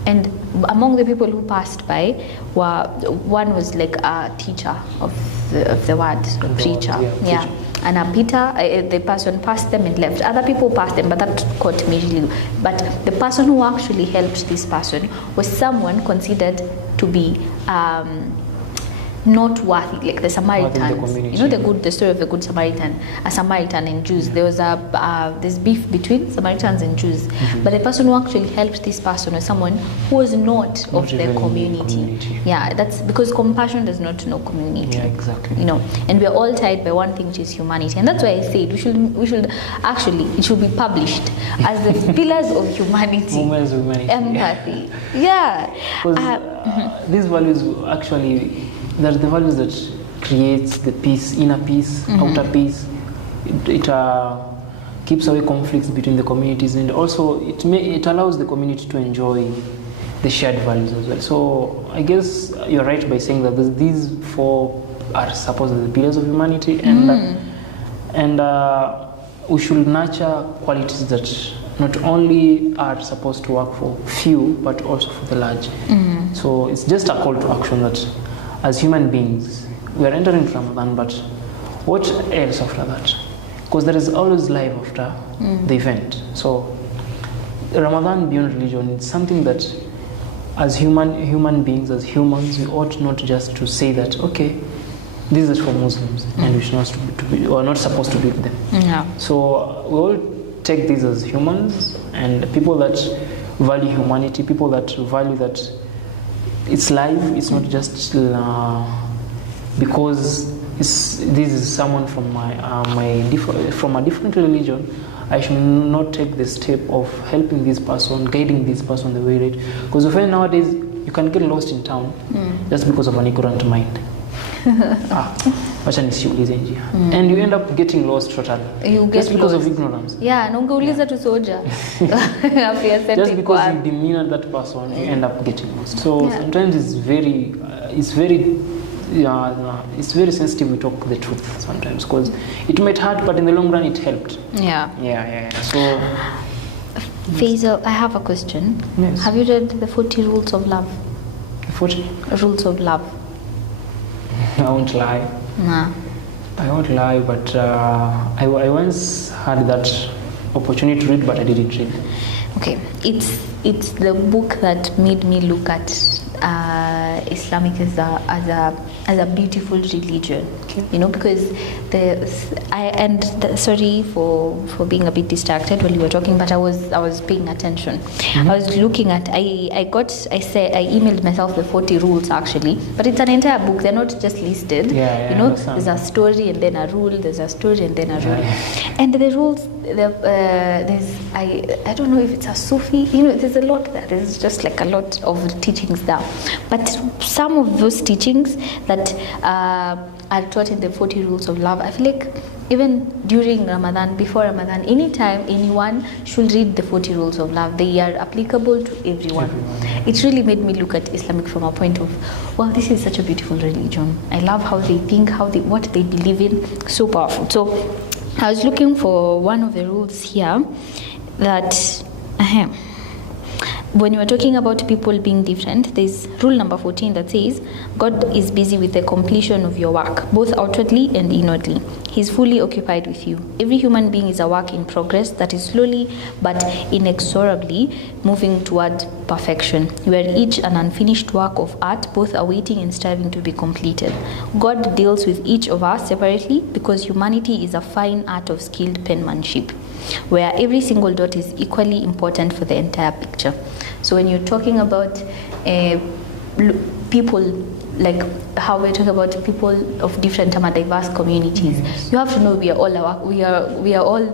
And among the people who passed by, one was like a teacher of the word, a preacher. Yeah. And Peter, the person passed them and left. Other people passed them, but that caught me really. But the person who actually helped this person was someone considered to be not worthy, like the Samaritans. You know the story of the Good Samaritan, a Samaritan and Jews. There was this beef between Samaritans and Jews. But the person who actually helped this person was someone who was not of the community. Yeah, that's because compassion does not know community. Yeah, exactly. You know, and we are all tied by one thing, which is humanity. And that's why I said we should actually, it should be published as the pillars of humanity. Empathy. Yeah. These values actually, they're the values that creates the peace, inner peace, outer peace. It keeps away conflicts between the communities, and also it allows the community to enjoy the shared values as well. So I guess you're right by saying that these four are supposedly the pillars of humanity, and we should nurture qualities that not only are supposed to work for few, but also for the large. So it's just a call to action that as human beings, we are entering Ramadan, but what else after that? Because there is always life after the event. So Ramadan beyond religion is something that as human beings, as humans, we ought not just to say that, okay, this is for Muslims and we are not supposed to do with them. Yeah. So we all take these as humans and people that value humanity, people that value that it's life, it's not just because this is someone from from a different religion, I should not take the step of helping this person, guiding this person the way right. Because we find nowadays you can get lost in town just because of an ignorant mind. And you end up getting lost totally. Just because of ignorance. Yeah, ungeuliza tu soja. Just because you demean that person, you end up getting lost. So sometimes it's very sensitive we talk the truth sometimes, because it might hurt, but in the long run it helped. Yeah. So Faisal, I have a question. Yes. Have you read the 40 Rules of Love? 40 Rules of Love. I won't lie. Nah. I won't lie, but I once had that opportunity to read, but I didn't read. Okay, it's the book that made me look at Islamic as a beautiful religion. Okay. You know, because sorry for being a bit distracted while you were talking, but I was paying attention. I was looking at I emailed myself the 40 rules actually, but it's an entire book. They're not just listed. You know, there's a story and then a rule. There's a story and then a rule. And the rules, there's I don't know if it's a Sufi. You know, there's a lot there. There's just like a lot of teachings there. But some of those teachings that are taught in the 40 Rules of Love, I feel like even during Ramadan, before Ramadan, anytime anyone should read the 40 Rules of Love. They are applicable to everyone. It really made me look at Islamic from a point of, wow, this is such a beautiful religion. I love how they think, what they believe in. So powerful. So I was looking for one of the rules here that when you are talking about people being different, there's rule number 14 that says, God is busy with the completion of your work, both outwardly and inwardly. He's fully occupied with you. Every human being is a work in progress that is slowly but inexorably moving toward perfection. We are each an unfinished work of art, both awaiting and striving to be completed. God deals with each of us separately because humanity is a fine art of skilled penmanship, where every single dot is equally important for the entire picture. So when you're talking about people, like how we're talking about people of different diverse communities, you have to know we are all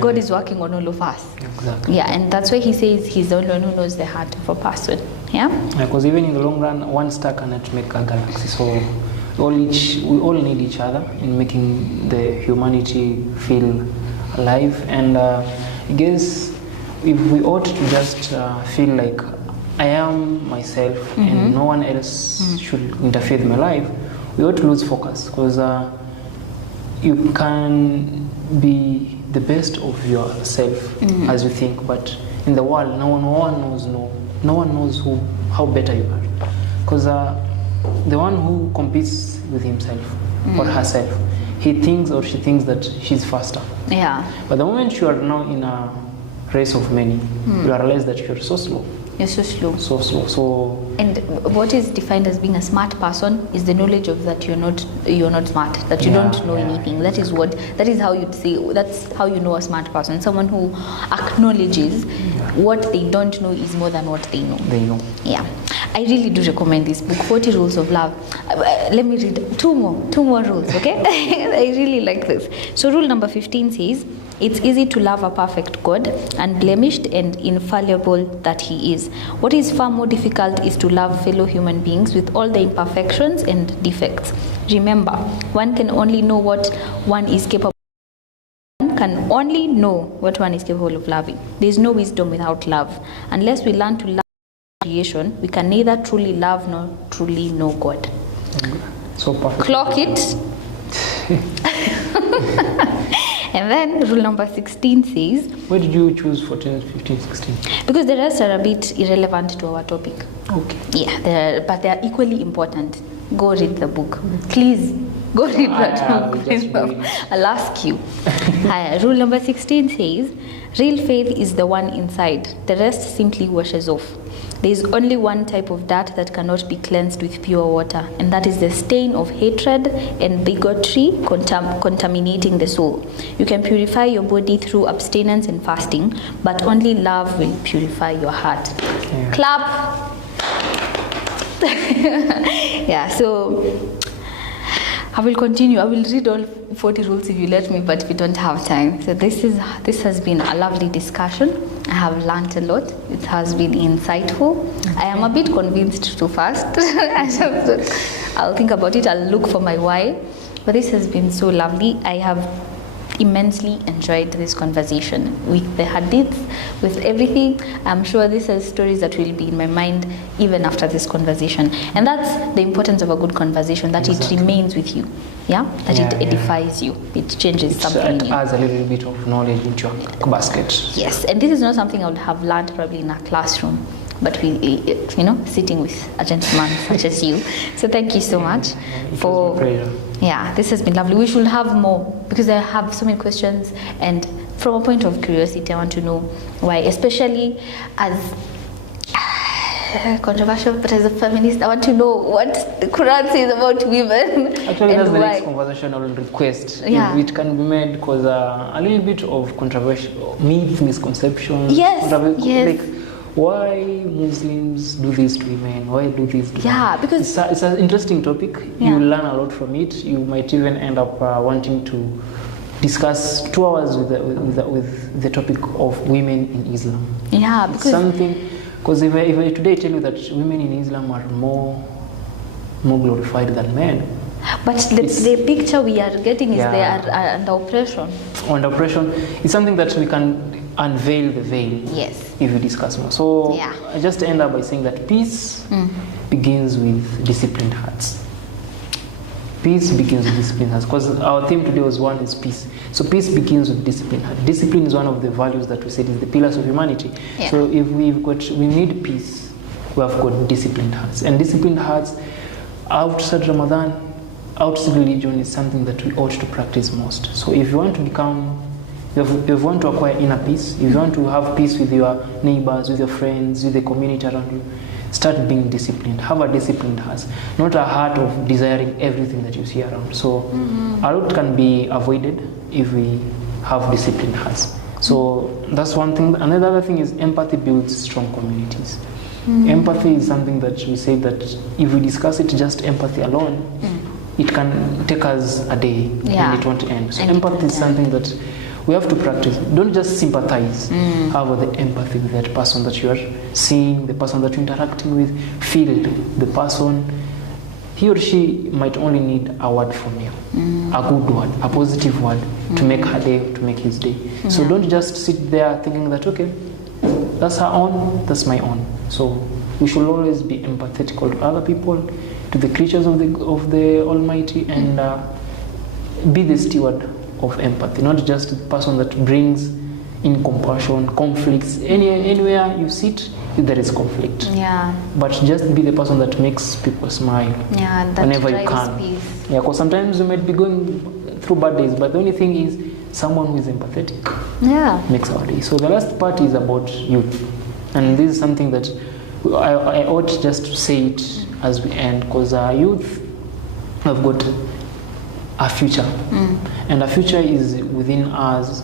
God is working on all of us. Exactly. Yeah, and that's why he says he's the only one who knows the heart of a person. Yeah, because even in the long run, one star cannot make a galaxy. So we all need each other in making the humanity feel alive. And I guess if we ought to just feel like I am myself and no one else should interfere with my life, we ought to lose focus, because you can be the best of yourself as you think, but in the world no one knows how better you are, because the one who competes with himself or herself, he thinks or she thinks that she's faster. Yeah. But the moment you are now in a race of many, you realize that you're so slow. You're so slow. So slow. So. And what is defined as being a smart person is the knowledge of that you're not smart, that you don't know anything. That is how you'd say, that's how you know a smart person. Someone who acknowledges what they don't know is more than what they know. They know. Yeah. I really do recommend this book, 40 Rules of Love. Let me read two more rules, okay? I really like this. So rule number 15 says, it's easy to love a perfect God, unblemished and infallible that He is. What is far more difficult is to love fellow human beings with all the imperfections and defects. Remember, one can only know what one is capable of loving. There is no wisdom without love. Unless we learn to love creation, we can neither truly love nor truly know God. So perfect. Clock it. And then rule number 16 says... Why did you choose 14, 15, 16? Because the rest are a bit irrelevant to our topic. Okay. Yeah, but they are equally important. Go read the book. Please, go read that book. I'll ask you. Rule number 16 says, real faith is the one inside. The rest simply washes off. There is only one type of dirt that cannot be cleansed with pure water, and that is the stain of hatred and bigotry contaminating the soul. You can purify your body through abstinence and fasting, but only love will purify your heart. Yeah. Clap! Yeah, so I will continue. I will read all 40 rules if you let me, but we don't have time. So this has been a lovely discussion. I have learned a lot. It has been insightful. I am a bit convinced too fast. I'll think about it. I'll look for my why. But this has been so lovely. I have immensely enjoyed this conversation with the hadiths, with everything. I'm sure these are stories that will be in my mind even after this conversation. And that's the importance of a good conversation, that it remains with you. Yeah? That it edifies you. It changes something in you. It adds a little bit of knowledge into your basket. Yes, and this is not something I would have learned probably in a classroom, but we, sitting with a gentleman such as you. So thank you so much for... Yeah, this has been lovely. We should have more, because I have so many questions, and from a point of curiosity, I want to know why, especially as controversial, but as a feminist, I want to know what the Quran says about women. Actually, that's the next conversation I will request. Yeah. If it can be made, because a little bit of controversial myths, misconceptions. Yes. Like, why Muslims do this to women? Why do this to women? Because it's an interesting topic. You will learn a lot from it. You might even end up wanting to discuss 2 hours with the topic of women in Islam. Yeah, because because if I today tell you that women in Islam are more glorified than men. But the picture we are getting is they are under oppression. Under oppression. It's something that we can unveil the veil. Yes. If we discuss more. So I just end up by saying that peace begins with disciplined hearts. Peace begins with disciplined hearts. Because our theme today was one is peace. So peace begins with discipline. Discipline is one of the values that we said is the pillars of humanity. Yeah. So if we need peace, we have got disciplined hearts. And disciplined hearts outside Ramadan, outside religion is something that we ought to practice most. So if you want to if you want to acquire inner peace, if you want to have peace with your neighbors, with your friends, with the community around you, start being disciplined. Have a disciplined heart, not a heart of desiring everything that you see around. So a lot can be avoided if we have disciplined hearts. So that's one thing. Another other thing is empathy builds strong communities. Empathy is something that we say that if we discuss it just empathy alone, it can take us a day and it won't end. So empathy is something that we have to practice. Don't just sympathize. Have the empathy with that person that you are seeing, the person that you're interacting with. Feel the person. He or she might only need a word from you, a good word, a positive word to make her day, to make his day. So don't just sit there thinking that, okay, that's her own, that's my own. So we should always be empathetic to other people, to the creatures of the Almighty, and be the steward of empathy, not just the person that brings in compassion, conflicts. Anywhere you sit, there is conflict. Yeah. But just be the person that makes people smile. Yeah, that whenever you can. Peace. Yeah, because sometimes you might be going through bad days, but the only thing is someone who is empathetic. Yeah. Makes our day. So the last part is about youth, and this is something that I ought just to say it as we end, because our youth have got a future, and a future is within us,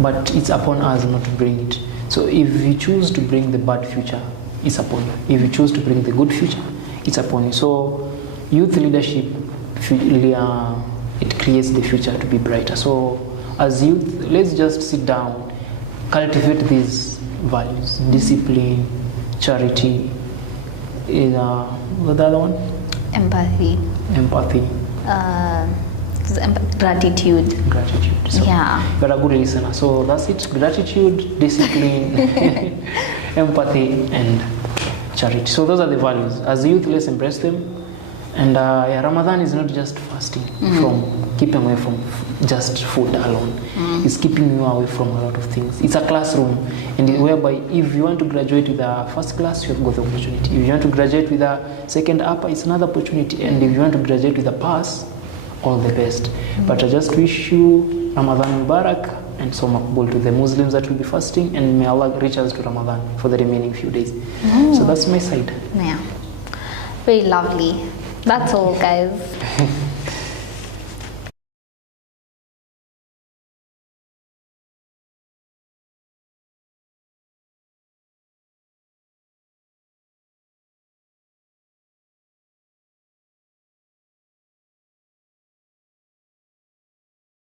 but it's upon us not to bring it. So if you choose to bring the bad future, it's upon you. If you choose to bring the good future, it's upon you. So youth leadership, it creates the future to be brighter. So as youth, let's just sit down, cultivate these values: discipline, charity, what's the other one? Empathy. Gratitude. So you're a good listener. So that's it. Gratitude, discipline, empathy, and charity. So those are the values. As youth, let's embrace them. And Ramadan is not just fasting from keeping away from just food alone. It's keeping you away from a lot of things. It's a classroom, and whereby if you want to graduate with a first class, you have got the opportunity. If you want to graduate with a second upper, it's another opportunity. And if you want to graduate with a pass, all the best. But I just wish you Ramadan Mubarak and so Makbul to the Muslims that will be fasting, and may Allah reach us to Ramadan for the remaining few days. So that's my side. Yeah. Very lovely. That's all, guys.